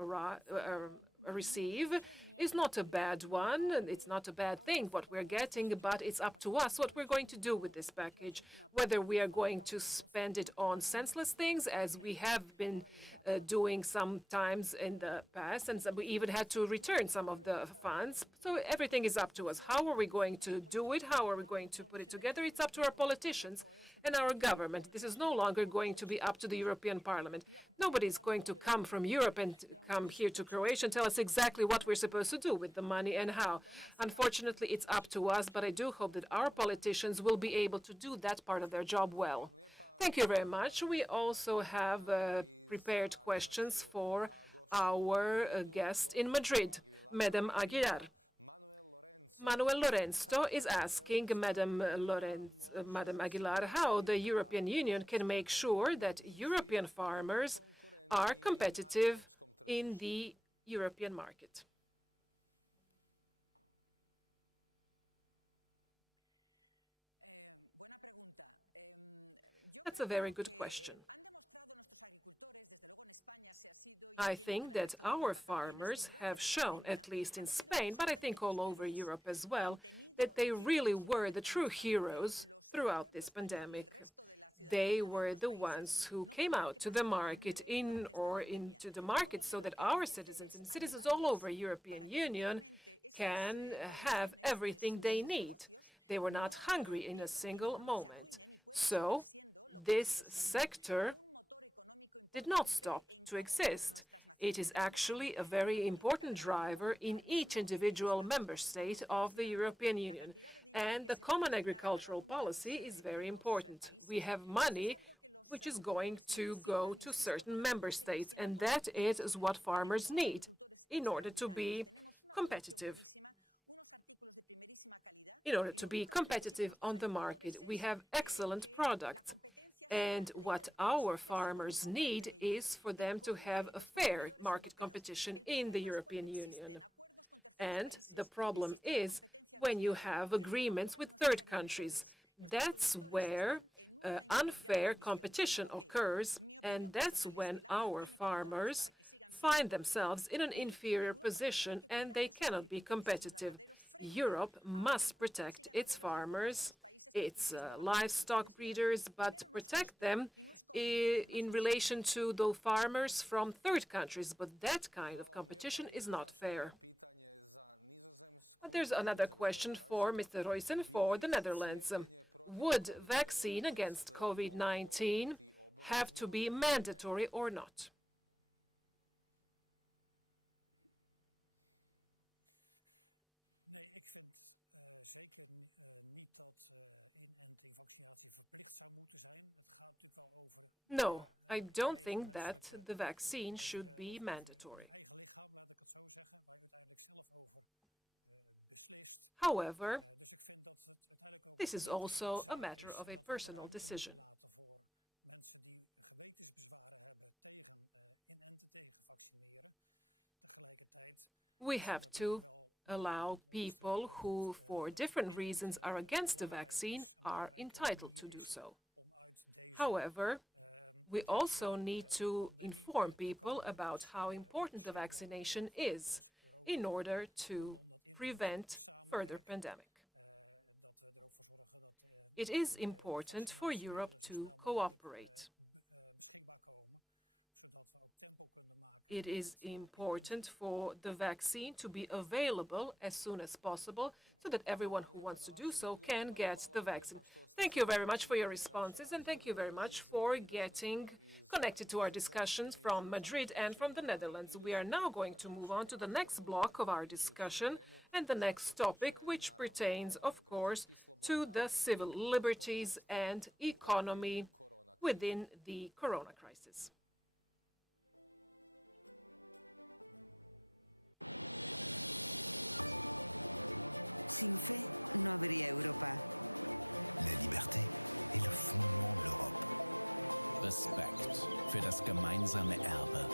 receive is not a bad one. It's not a bad thing what we're getting, but it's up to us what we're going to do with this package, whether we are going to spend it on senseless things, as we have been doing sometimes in the past, and we even had to return some of the funds. So everything is up to us. How are we going to do it? How are we going to put it together? It's up to our politicians and our government. This is no longer going to be up to the European Parliament. Nobody's going to come from Europe and come here to Croatia and tell us exactly what we're supposed to do with the money and how. Unfortunately, it's up to us, but I do hope that our politicians will be able to do that part of their job well. Thank you very much. We also have prepared questions for our guest in Madrid, Madam Aguilar. Manuel Lorenzo is asking Madam Aguilar how the European Union can make sure that European farmers are competitive in the European market. That's a very good question. I think that our farmers have shown, at least in Spain, but I think all over Europe as well, that they really were the true heroes throughout this pandemic. They were the ones who came out to the market, into the market, so that our citizens and citizens all over European Union can have everything they need. They were not hungry in a single moment. So this sector did not stop to exist. It is actually a very important driver in each individual member state of the European Union. And the common agricultural policy is very important. We have money which is going to go to certain member states, and that is what farmers need in order to be competitive. in order to be competitive on the market. We have excellent products, and what our farmers need is for them to have a fair market competition in the European Union. And the problem is when you have agreements with third countries. That's where unfair competition occurs, and that's when our farmers find themselves in an inferior position and they cannot be competitive. Europe must protect its farmers, its livestock breeders, but protect them in relation to the farmers from third countries. But that kind of competition is not fair. But there's another question for Mr. Roysen for the Netherlands. Would vaccine against COVID-19 have to be mandatory or not? Nee, ik vind zeker niet dat inenting, vaccinatie verplicht zou moeten zijn. Het gaat natuurlijk wel over... No, I don't think that the vaccine should be mandatory. Eigen lichaam, laat ik het zo zeggen, waar je uiteindelijk zelf over beslist. However, dus ik vind dat het uiteindelijk ook this is also a matter of a personal decision. Laten voor mensen die gewetensbezwaren hebben tegen inenten, tegen vaccineren. Tegelijkertijd we have to allow people who, for different reasons, are against the vaccine are entitled to do so. However, we also need to inform people about how important the vaccination is in order to prevent further pandemic. It is important for Europe to cooperate. It is important for the vaccine to be available as soon as possible so that everyone who wants to do so can get the vaccine. Thank you very much for your responses, and thank you very much for getting connected to our discussions from Madrid and from the Netherlands. We are now going to move on to the next block of our discussion and the next topic, which pertains, of course, to the civil liberties and economy within the corona crisis. Sin fe no habría Europa. La liberté est le fondement de l'Europe. Respekt für das gemeinsame Erbe.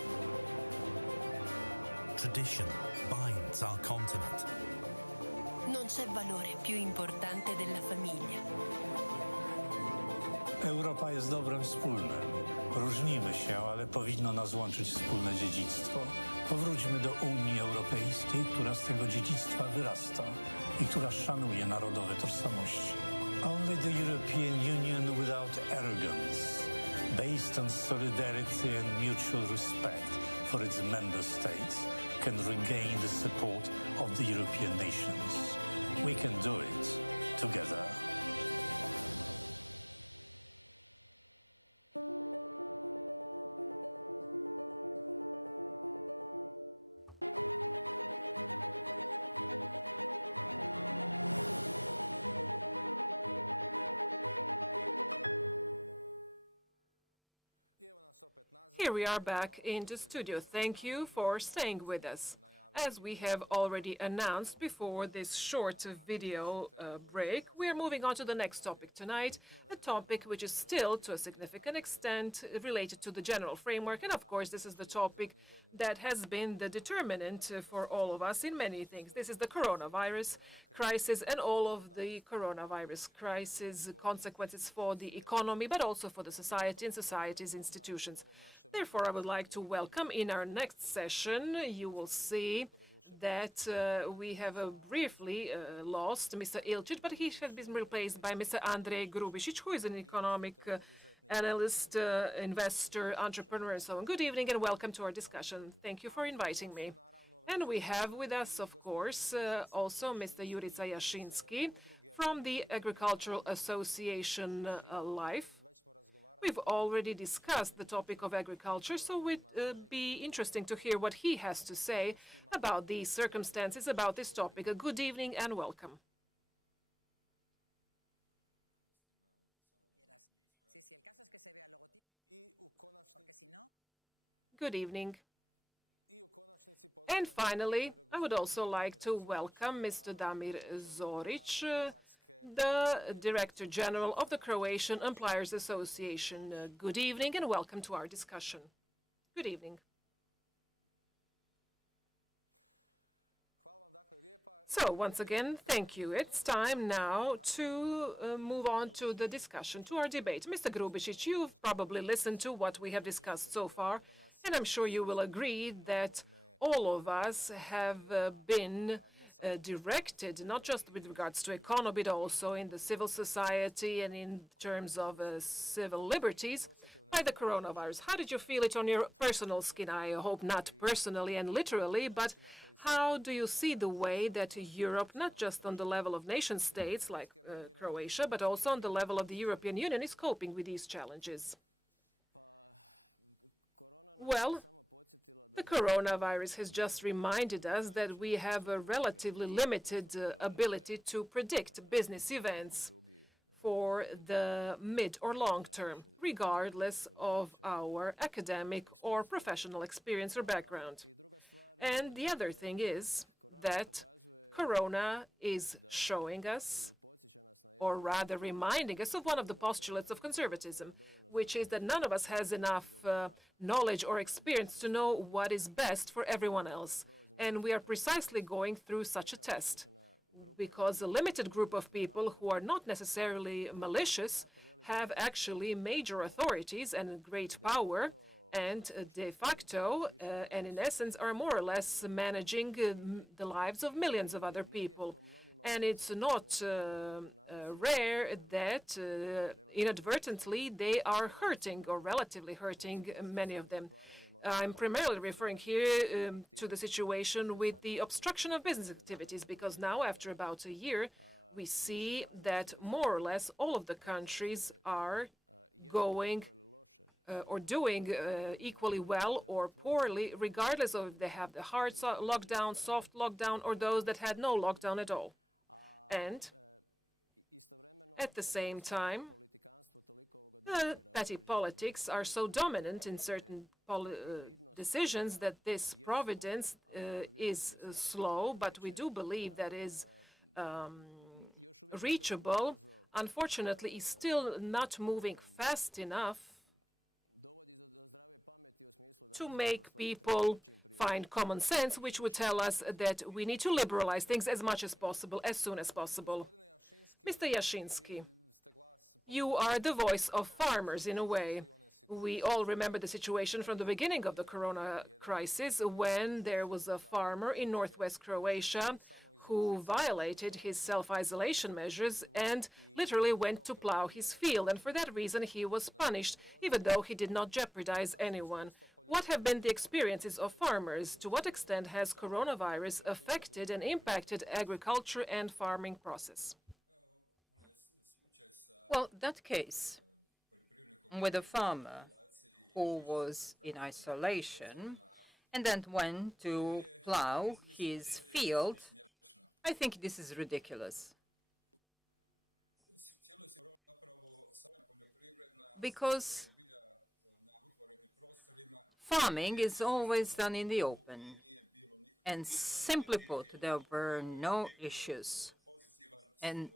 Tradition binds our continent. Non c'è valore più importante della famiglia. Europa jest dobrem wspólnym. Różnimy się, ale powinno nas łączyć wspólne dziedzictwo. Powróćmy do Unii Europejskiej, która z tego dziedzictwa wyrasta i która szanuje narodowe tożsamości. Only the European Union without arrogance, based on solidarity and mutual respect for its member states, can regain the support of the European nations. We can do it together. Here we are back in the studio. Thank you for staying with us. As we have already announced before this short video break, we are moving on to the next topic tonight, a topic which is still, to a significant extent, related to the general framework. And of course, this is the topic that has been the determinant for all of us in many things. This is the coronavirus crisis and all of the coronavirus crisis consequences for the economy, but also for the society and society's institutions. Therefore, I would like to welcome in our next session, you will see that we have briefly lost Mr. Ilčić, but he has been replaced by Mr. Andrej Grubišić, who is an economic analyst, investor, entrepreneur, and so on. Good evening and welcome to our discussion. Thank you for inviting me. And we have with us, of course, also Mr. Jurica Jashinsky from the Agricultural Association Life. We've already discussed the topic of agriculture, so it would be interesting to hear what he has to say about the circumstances about this topic. A good evening and welcome. Good evening. And finally, I would also like to welcome Mr. Damir Zoric, the Director General of the Croatian Employers Association. Good evening and welcome to our discussion. Good evening. So, once again, thank you. It's time now to move on to the discussion, to our debate. Mr. Grubicic, you've probably listened to what we have discussed so far, and I'm sure you will agree that all of us have been directed, not just with regards to economy, but also in the civil society and in terms of civil liberties, by the coronavirus. How did you feel it on your personal skin? I hope not personally and literally, but how do you see the way that Europe, not just on the level of nation states like Croatia, but also on the level of the European Union, is coping with these challenges? Well, the coronavirus has just reminded us that we have a relatively limited ability to predict business events for the mid or long term, regardless of our academic or professional experience or background. And the other thing is that Corona is showing us, or rather reminding us of one of the postulates of conservatism, which is that none of us has enough knowledge or experience to know what is best for everyone else. And we are precisely going through such a test, because a limited group of people who are not necessarily malicious have actually major authorities and great power, and de facto and in essence are more or less managing the lives of millions of other people. And it's not rare that inadvertently they are hurting or relatively hurting many of them. I'm primarily referring here to the situation with the obstruction of business activities, because now, after about a year, we see that more or less all of the countries are going or doing equally well or poorly, regardless of if they have the hard lockdown, soft lockdown, or those that had no lockdown at all. And at the same time, petty politics are so dominant in certain decisions that this providence is slow, but we do believe that is reachable. Unfortunately, is still not moving fast enough to make people find common sense, which would tell us that we need to liberalize things as much as possible, as soon as possible. Mr. Jashinsky, you are the voice of farmers in a way. We all remember the situation from the beginning of the corona crisis, when there was a farmer in northwest Croatia who violated his self-isolation measures and literally went to plow his field. And for that reason, he was punished, even though he did not jeopardize anyone. What have been the experiences of farmers? To what extent has coronavirus affected and impacted agriculture and farming process? Well, that case with a farmer who was in isolation and then went to plow his field, I think this is ridiculous. Because farming is always done in the open. And simply put, there were no issues. And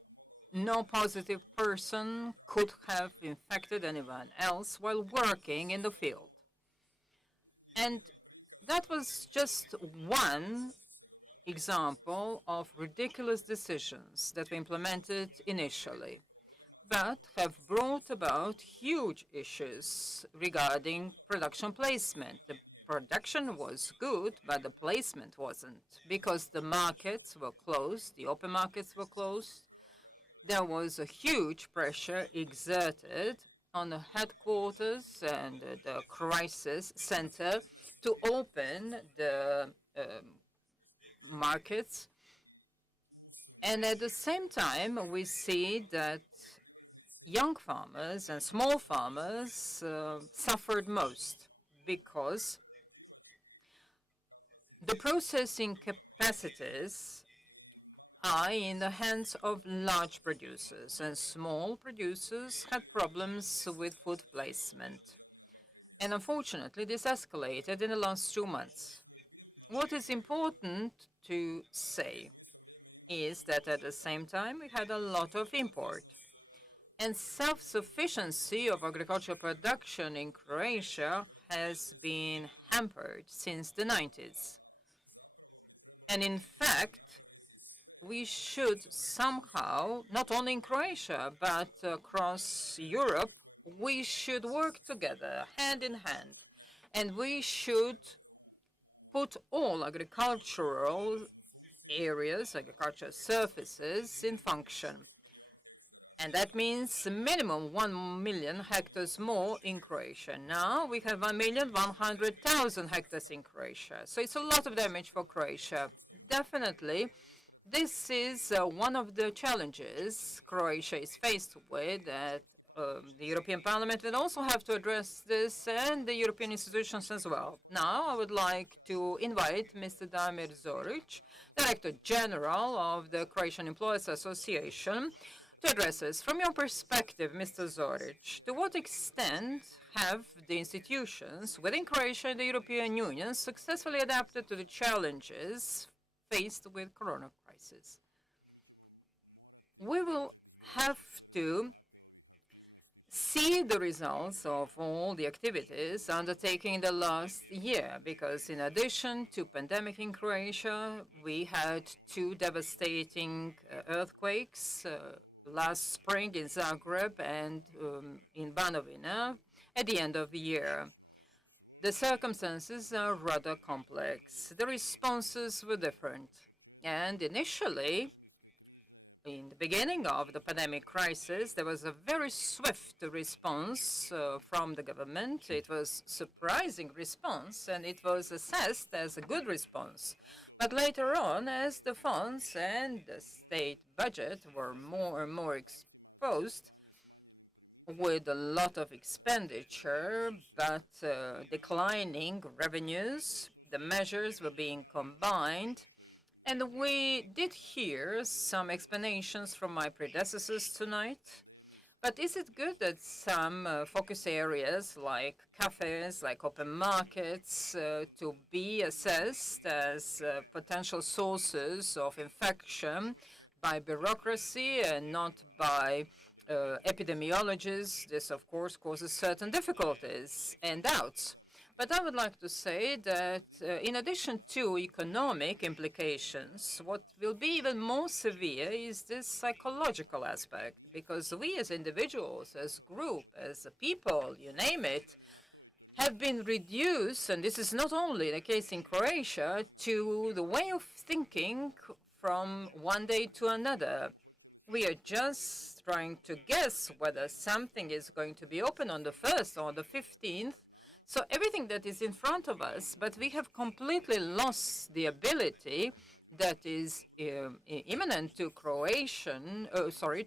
no positive person could have infected anyone else while working in the field. And that was just one example of ridiculous decisions that were implemented initially, but have brought about huge issues regarding production placement. The production was good, but the placement wasn't, because the markets were closed, the open markets were closed. There was a huge pressure exerted on the headquarters and the crisis center to open the markets. And at the same time, we see that young farmers and small farmers suffered most, because the processing capacities are in the hands of large producers, and small producers had problems with food placement. And unfortunately, this escalated in the last 2 months. What is important to say is that at the same time, we had a lot of import. And self-sufficiency of agricultural production in Croatia has been hampered since the 90s. And in fact, we should somehow, not only in Croatia, but across Europe, we should work together, hand in hand. And we should put all agricultural areas, agricultural surfaces in function. And that means minimum 1 million hectares more in Croatia. Now we have 1,100,000 hectares in Croatia. So it's a lot of damage for Croatia. Definitely, this is one of the challenges Croatia is faced with. The European Parliament will also have to address this, and the European institutions as well. Now I would like to invite Mr. Damir Zoric, Director General of the Croatian Employers Association, to address us. From your perspective, Mr. Zoric, to what extent have the institutions within Croatia and the European Union successfully adapted to the challenges faced with corona crisis? We will have to see the results of all the activities undertaken in the last year, because in addition to pandemic in Croatia, we had 2 devastating earthquakes last spring in Zagreb and in Banovina at the end of the year. The circumstances are rather complex. The responses were different. And initially, in the beginning of the pandemic crisis, there was a very swift response from the government. It was a surprising response, and it was assessed as a good response. But later on, as the funds and the state budget were more and more exposed, with a lot of expenditure but declining revenues, the measures were being combined. And we did hear some explanations from my predecessors tonight. But is it good that some focus areas like cafes, like open markets, to be assessed as potential sources of infection by bureaucracy and not by epidemiologists? This, of course, causes certain difficulties and doubts. But I would like to say that in addition to economic implications, what will be even more severe is this psychological aspect, because we as individuals, as group, as a people, you name it, have been reduced, and this is not only the case in Croatia, to the way of thinking from one day to another. We are just trying to guess whether something is going to be open on the 1st or the 15th. So everything that is in front of us, but we have completely lost the ability that is imminent to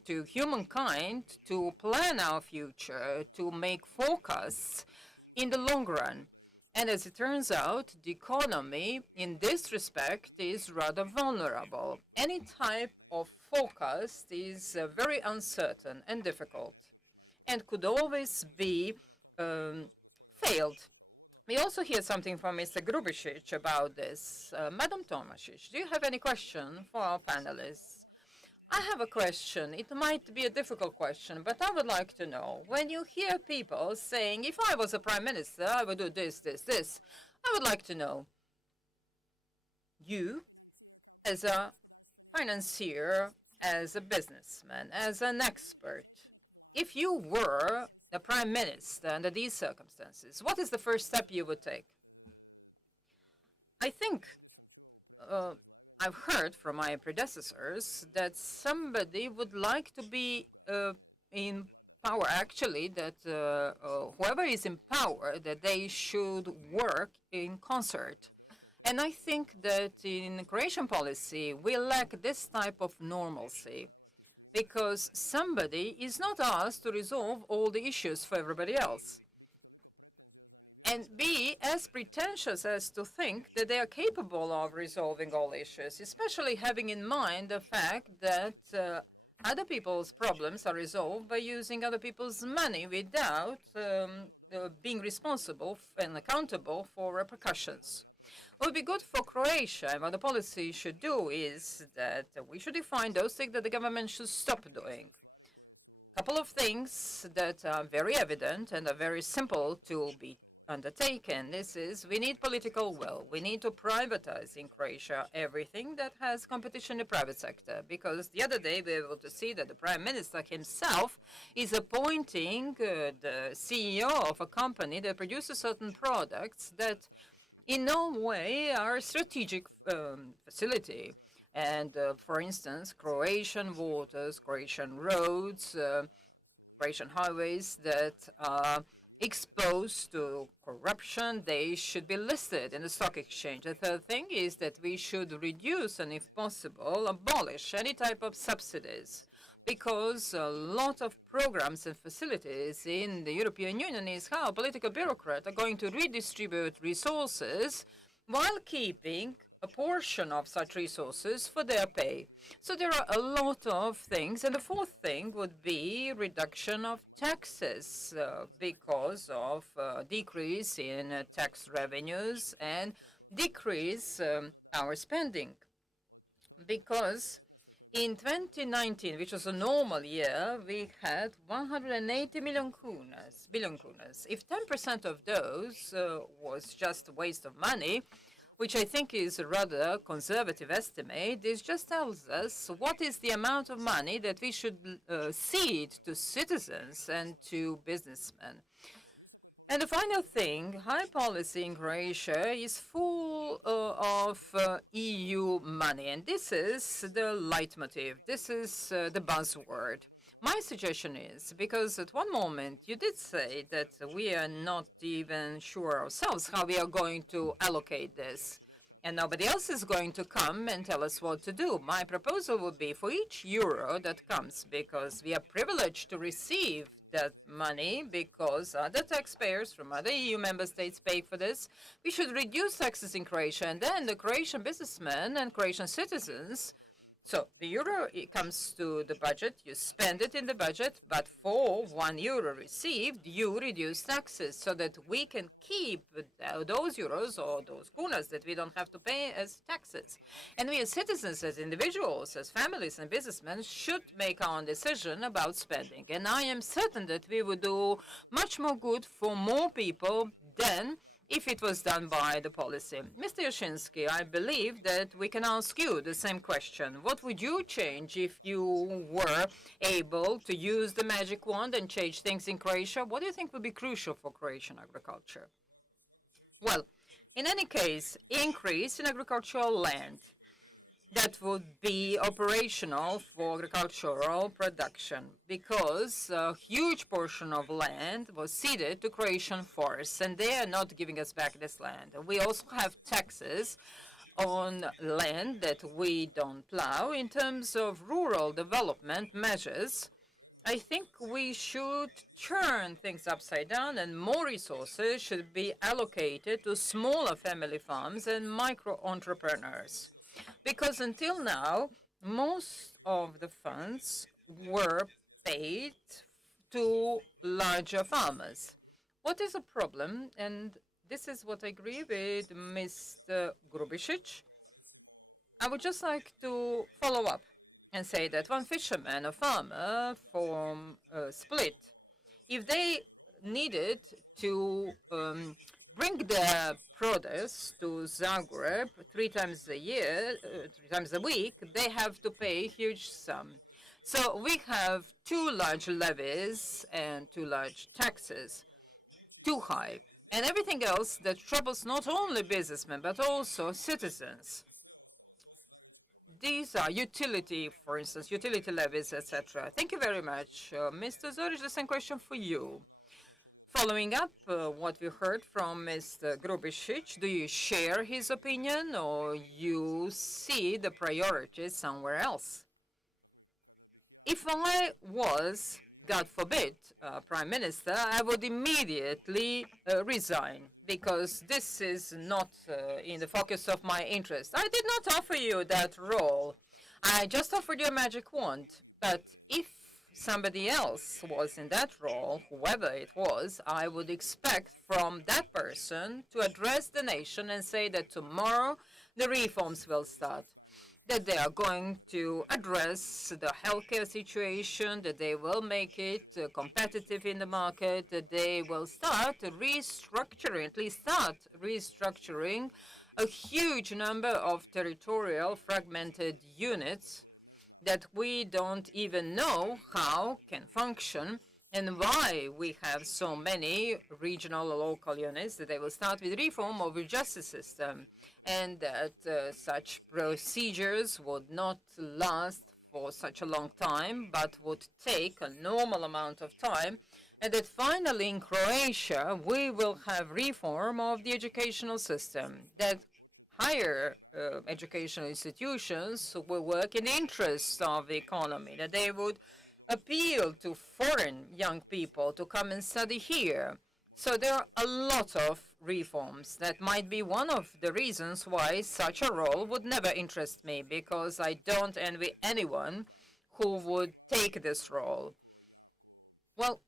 to humankind, to plan our future, to make forecasts in the long run. And as it turns out, the economy in this respect is rather vulnerable. Any type of forecast is very uncertain and difficult, and could always be failed. We also hear something from Mr. Grubisic about this. Madam Tomasic, do you have any question for our panelists? I have a question. It might be a difficult question, but I would like to know, when you hear people saying, if I was a prime minister, I would do this, this, this, I would like to know, you, as a financier, as a businessman, as an expert, if you were the prime minister under these circumstances, what is the first step you would take? I think I've heard from my predecessors that somebody would like to be in power, actually, that whoever is in power, that they should work in concert. And I think that in Croatian policy, we lack this type of normalcy, because somebody is not asked to resolve all the issues for everybody else, and be as pretentious as to think that they are capable of resolving all issues, especially having in mind the fact that other people's problems are resolved by using other people's money without being responsible and accountable for repercussions. What would be good for Croatia, and what the policy should do, is that we should define those things that the government should stop doing. A couple of things that are very evident and are very simple to be undertaken. This is, we need political will. We need to privatize in Croatia everything that has competition in the private sector, because the other day we were able to see that the Prime Minister himself is appointing the CEO of a company that produces certain products that in no way are a strategic facility. And, for instance, Croatian waters, Croatian roads, Croatian highways that are exposed to corruption, they should be listed in the stock exchange. The third thing is that we should reduce and, if possible, abolish any type of subsidies, because a lot of programs and facilities in the European Union is how political bureaucrats are going to redistribute resources while keeping a portion of such resources for their pay. So there are a lot of things. And the fourth thing would be reduction of taxes because of decrease in tax revenues and decrease our spending. Because in 2019, which was a normal year, we had 180 billion kunas. If 10% of those was just a waste of money, which I think is a rather conservative estimate, this just tells us what is the amount of money that we should cede to citizens and to businessmen. And the final thing, high policy in Croatia is full of EU money, and this is the leitmotif, this is the buzzword. My suggestion is, because at one moment you did say that we are not even sure ourselves how we are going to allocate this, and nobody else is going to come and tell us what to do. My proposal would be for each euro that comes, because we are privileged to receive that money because other taxpayers from other EU member states pay for this, we should reduce taxes in Croatia, and then the Croatian businessmen and Croatian citizens. So the euro, it comes to the budget, you spend it in the budget, but for 1 euro received, you reduce taxes so that we can keep those euros or those kunas that we don't have to pay as taxes. And we as citizens, as individuals, as families and businessmen should make our own decision about spending. And I am certain that we would do much more good for more people than if it was done by the policy. Mr. Yashinsky, I believe that we can ask you the same question. What would you change if you were able to use the magic wand and change things in Croatia? What do you think would be crucial for Croatian agriculture? Well, in any case, increase in agricultural land that would be operational for agricultural production, because a huge portion of land was ceded to Croatian forests, and they are not giving us back this land. We also have taxes on land that we don't plow. In terms of rural development measures, I think we should turn things upside down, and more resources should be allocated to smaller family farms and micro-entrepreneurs. Because until now, most of the funds were paid to larger farmers. What is a problem, and this is what I agree with Mr. Grubisic, I would just like to follow up and say that one fisherman, a farmer from Split, if they needed to bring their produce to Zagreb 3 times a year, 3 times a week, they have to pay a huge sum. So we have 2 large levies and 2 large taxes, too high. And everything else that troubles not only businessmen, but also citizens. These are utility, for instance, utility levies, etc. Thank you very much. Mr. Zoric, the same question for you. Following up what we heard from Mr. Grubisic, do you share his opinion, or you see the priorities somewhere else? If I was, God forbid, Prime Minister, I would immediately resign, because this is not in the focus of my interest. I did not offer you that role. I just offered you a magic wand, but if somebody else was in that role, whoever it was, I would expect from that person to address the nation and say that tomorrow the reforms will start, that they are going to address the healthcare situation, that they will make it competitive in the market, that they will start restructuring, at least start restructuring a huge number of territorial fragmented units that we don't even know how can function and why we have so many regional or local units, that they will start with reform of the justice system, and that such procedures would not last for such a long time, but would take a normal amount of time, and that finally in Croatia we will have reform of the educational system, that higher educational institutions will work in the interests of the economy, that they would appeal to foreign young people to come and study here. So there are a lot of reforms. That might be one of the reasons why such a role would never interest me, because I don't envy anyone who would take this role. Well,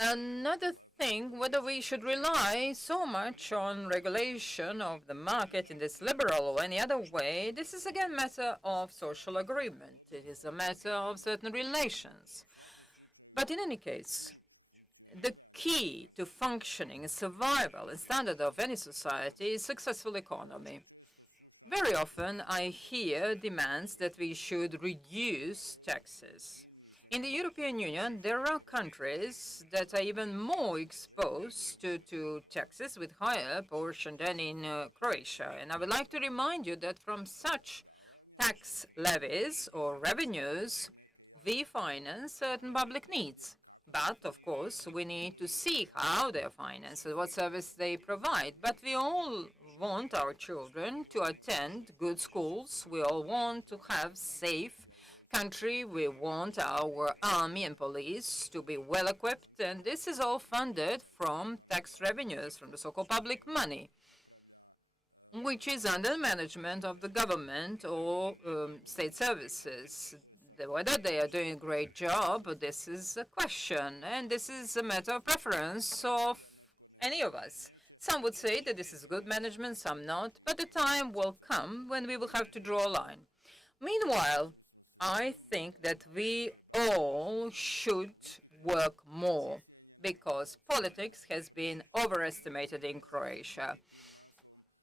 another thing, whether we should rely so much on regulation of the market in this liberal or any other way, this is again a matter of social agreement. It is a matter of certain relations. But in any case, the key to functioning, survival, and standard of any society is successful economy. Very often I hear demands that we should reduce taxes. In the European Union, there are countries that are even more exposed to taxes with higher portion than in Croatia. And I would like to remind you that from such tax levies or revenues, we finance certain public needs. But, of course, we need to see how they're financed, what service they provide. But we all want our children to attend good schools. We all want to have safe country. We want our army and police to be well equipped, and this is all funded from tax revenues, from the so-called public money, which is under the management of the government or state services. Whether they are doing a great job, this is a question, and this is a matter of preference of any of us. Some would say that this is good management, some not, but the time will come when we will have to draw a line. Meanwhile, I think that we all should work more, because politics has been overestimated in Croatia.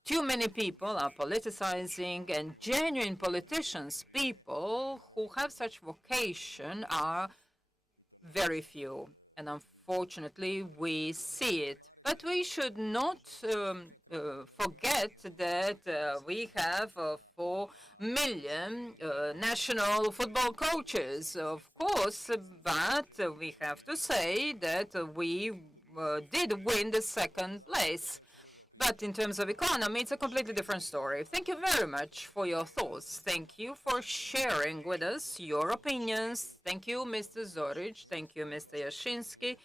Too many people are politicizing, and genuine politicians, people who have such vocation, are very few. And unfortunately, we see it. But we should not forget that we have 4 million national football coaches, of course, but we have to say that we did win the second place. But in terms of economy, it's a completely different story. Thank you very much for your thoughts. Thank you for sharing with us your opinions. Thank you, Mr. Zoric. Thank you, Mr. Jashinsky,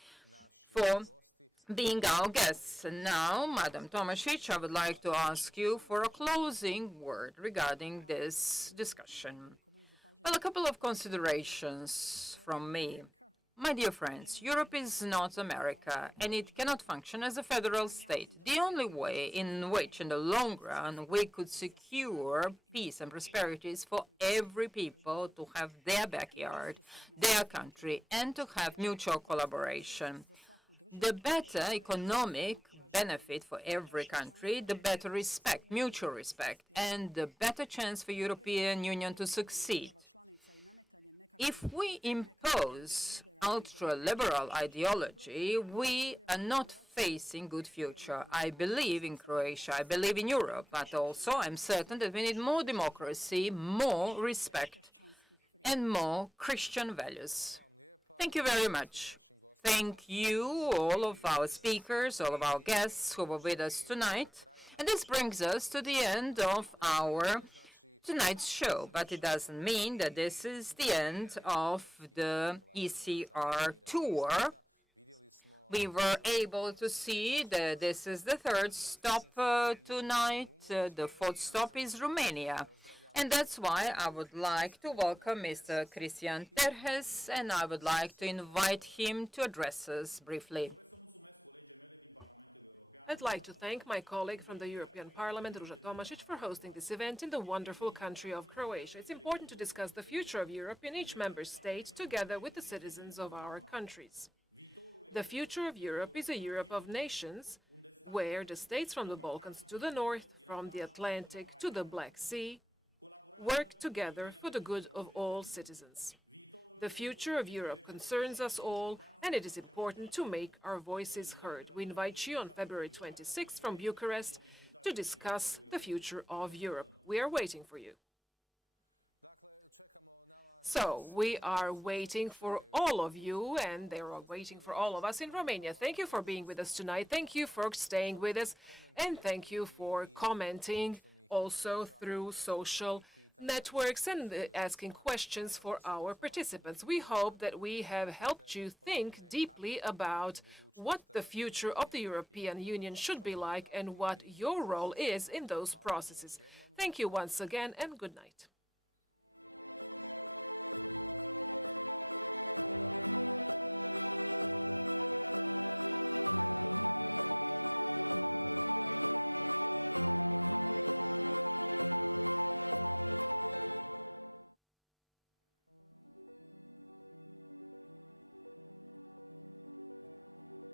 for being our guests. And now, Madam Tomasic, I would like to ask you for a closing word regarding this discussion. Well, a couple of considerations from me. My dear friends, Europe is not America, and it cannot function as a federal state. The only way in which, in the long run, we could secure peace and prosperity is for every people to have their backyard, their country, and to have mutual collaboration. The better economic benefit for every country, the better respect, mutual respect, and the better chance for European Union to succeed. If we impose ultra-liberal ideology, we are not facing good future. I believe in Croatia, I believe in Europe, but also I'm certain that we need more democracy, more respect, and more Christian values. Thank you very much. Thank you, all of our speakers, all of our guests who were with us tonight. And this brings us to the end of our tonight's show, but it doesn't mean that this is the end of the ECR tour. We were able to see that this is the third stop tonight. The fourth stop is Romania. And that's why I would like to welcome Mr. Cristian Terhes, and I would like to invite him to address us briefly. I'd like to thank my colleague from the European Parliament, Ruža Tomašić, for hosting this event in the wonderful country of Croatia. It's important to discuss the future of Europe in each member state together with the citizens of our countries. The future of Europe is a Europe of nations where the states from the Balkans to the north, from the Atlantic to the Black Sea, work together for the good of all citizens. The future of Europe concerns us all, and it is important to make our voices heard. We invite you on February 26th from Bucharest to discuss the future of Europe. We are waiting for you. So, we are waiting for all of you, and they are waiting for all of us in Romania. Thank you for being with us tonight. Thank you for staying with us, and thank you for commenting also through social networks and asking questions for our participants. We hope that we have helped you think deeply about what the future of the European Union should be like and what your role is in those processes. Thank you once again, and good night.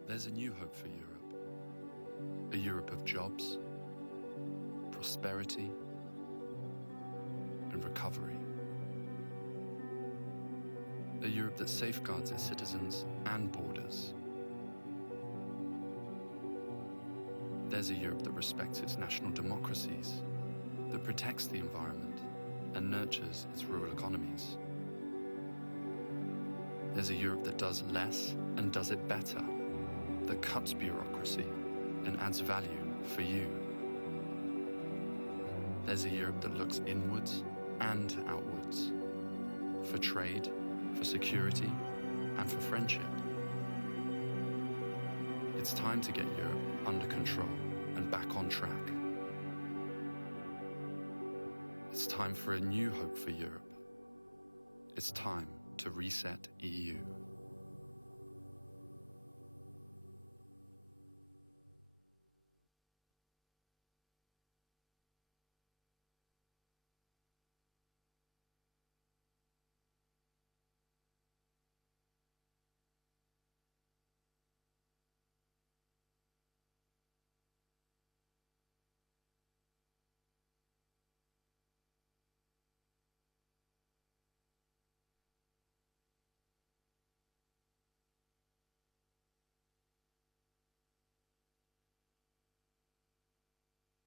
There's a new hope for Europe. A Europe of jobs, prosperity, and recovery. A Europe that safeguards its citizens and borders. There's a Europe that respects its national democracies, that protects the environment and nurtures its rural economies. There's a Europe that does less and does it better, that cuts bureaucracy and adds value for you. There's a Europe that looks inwards and outwards, for trade, for security, and for friendship. It's time to get Europe under control and back on track. It's time for a new hope for Europe. It's time to reset EU.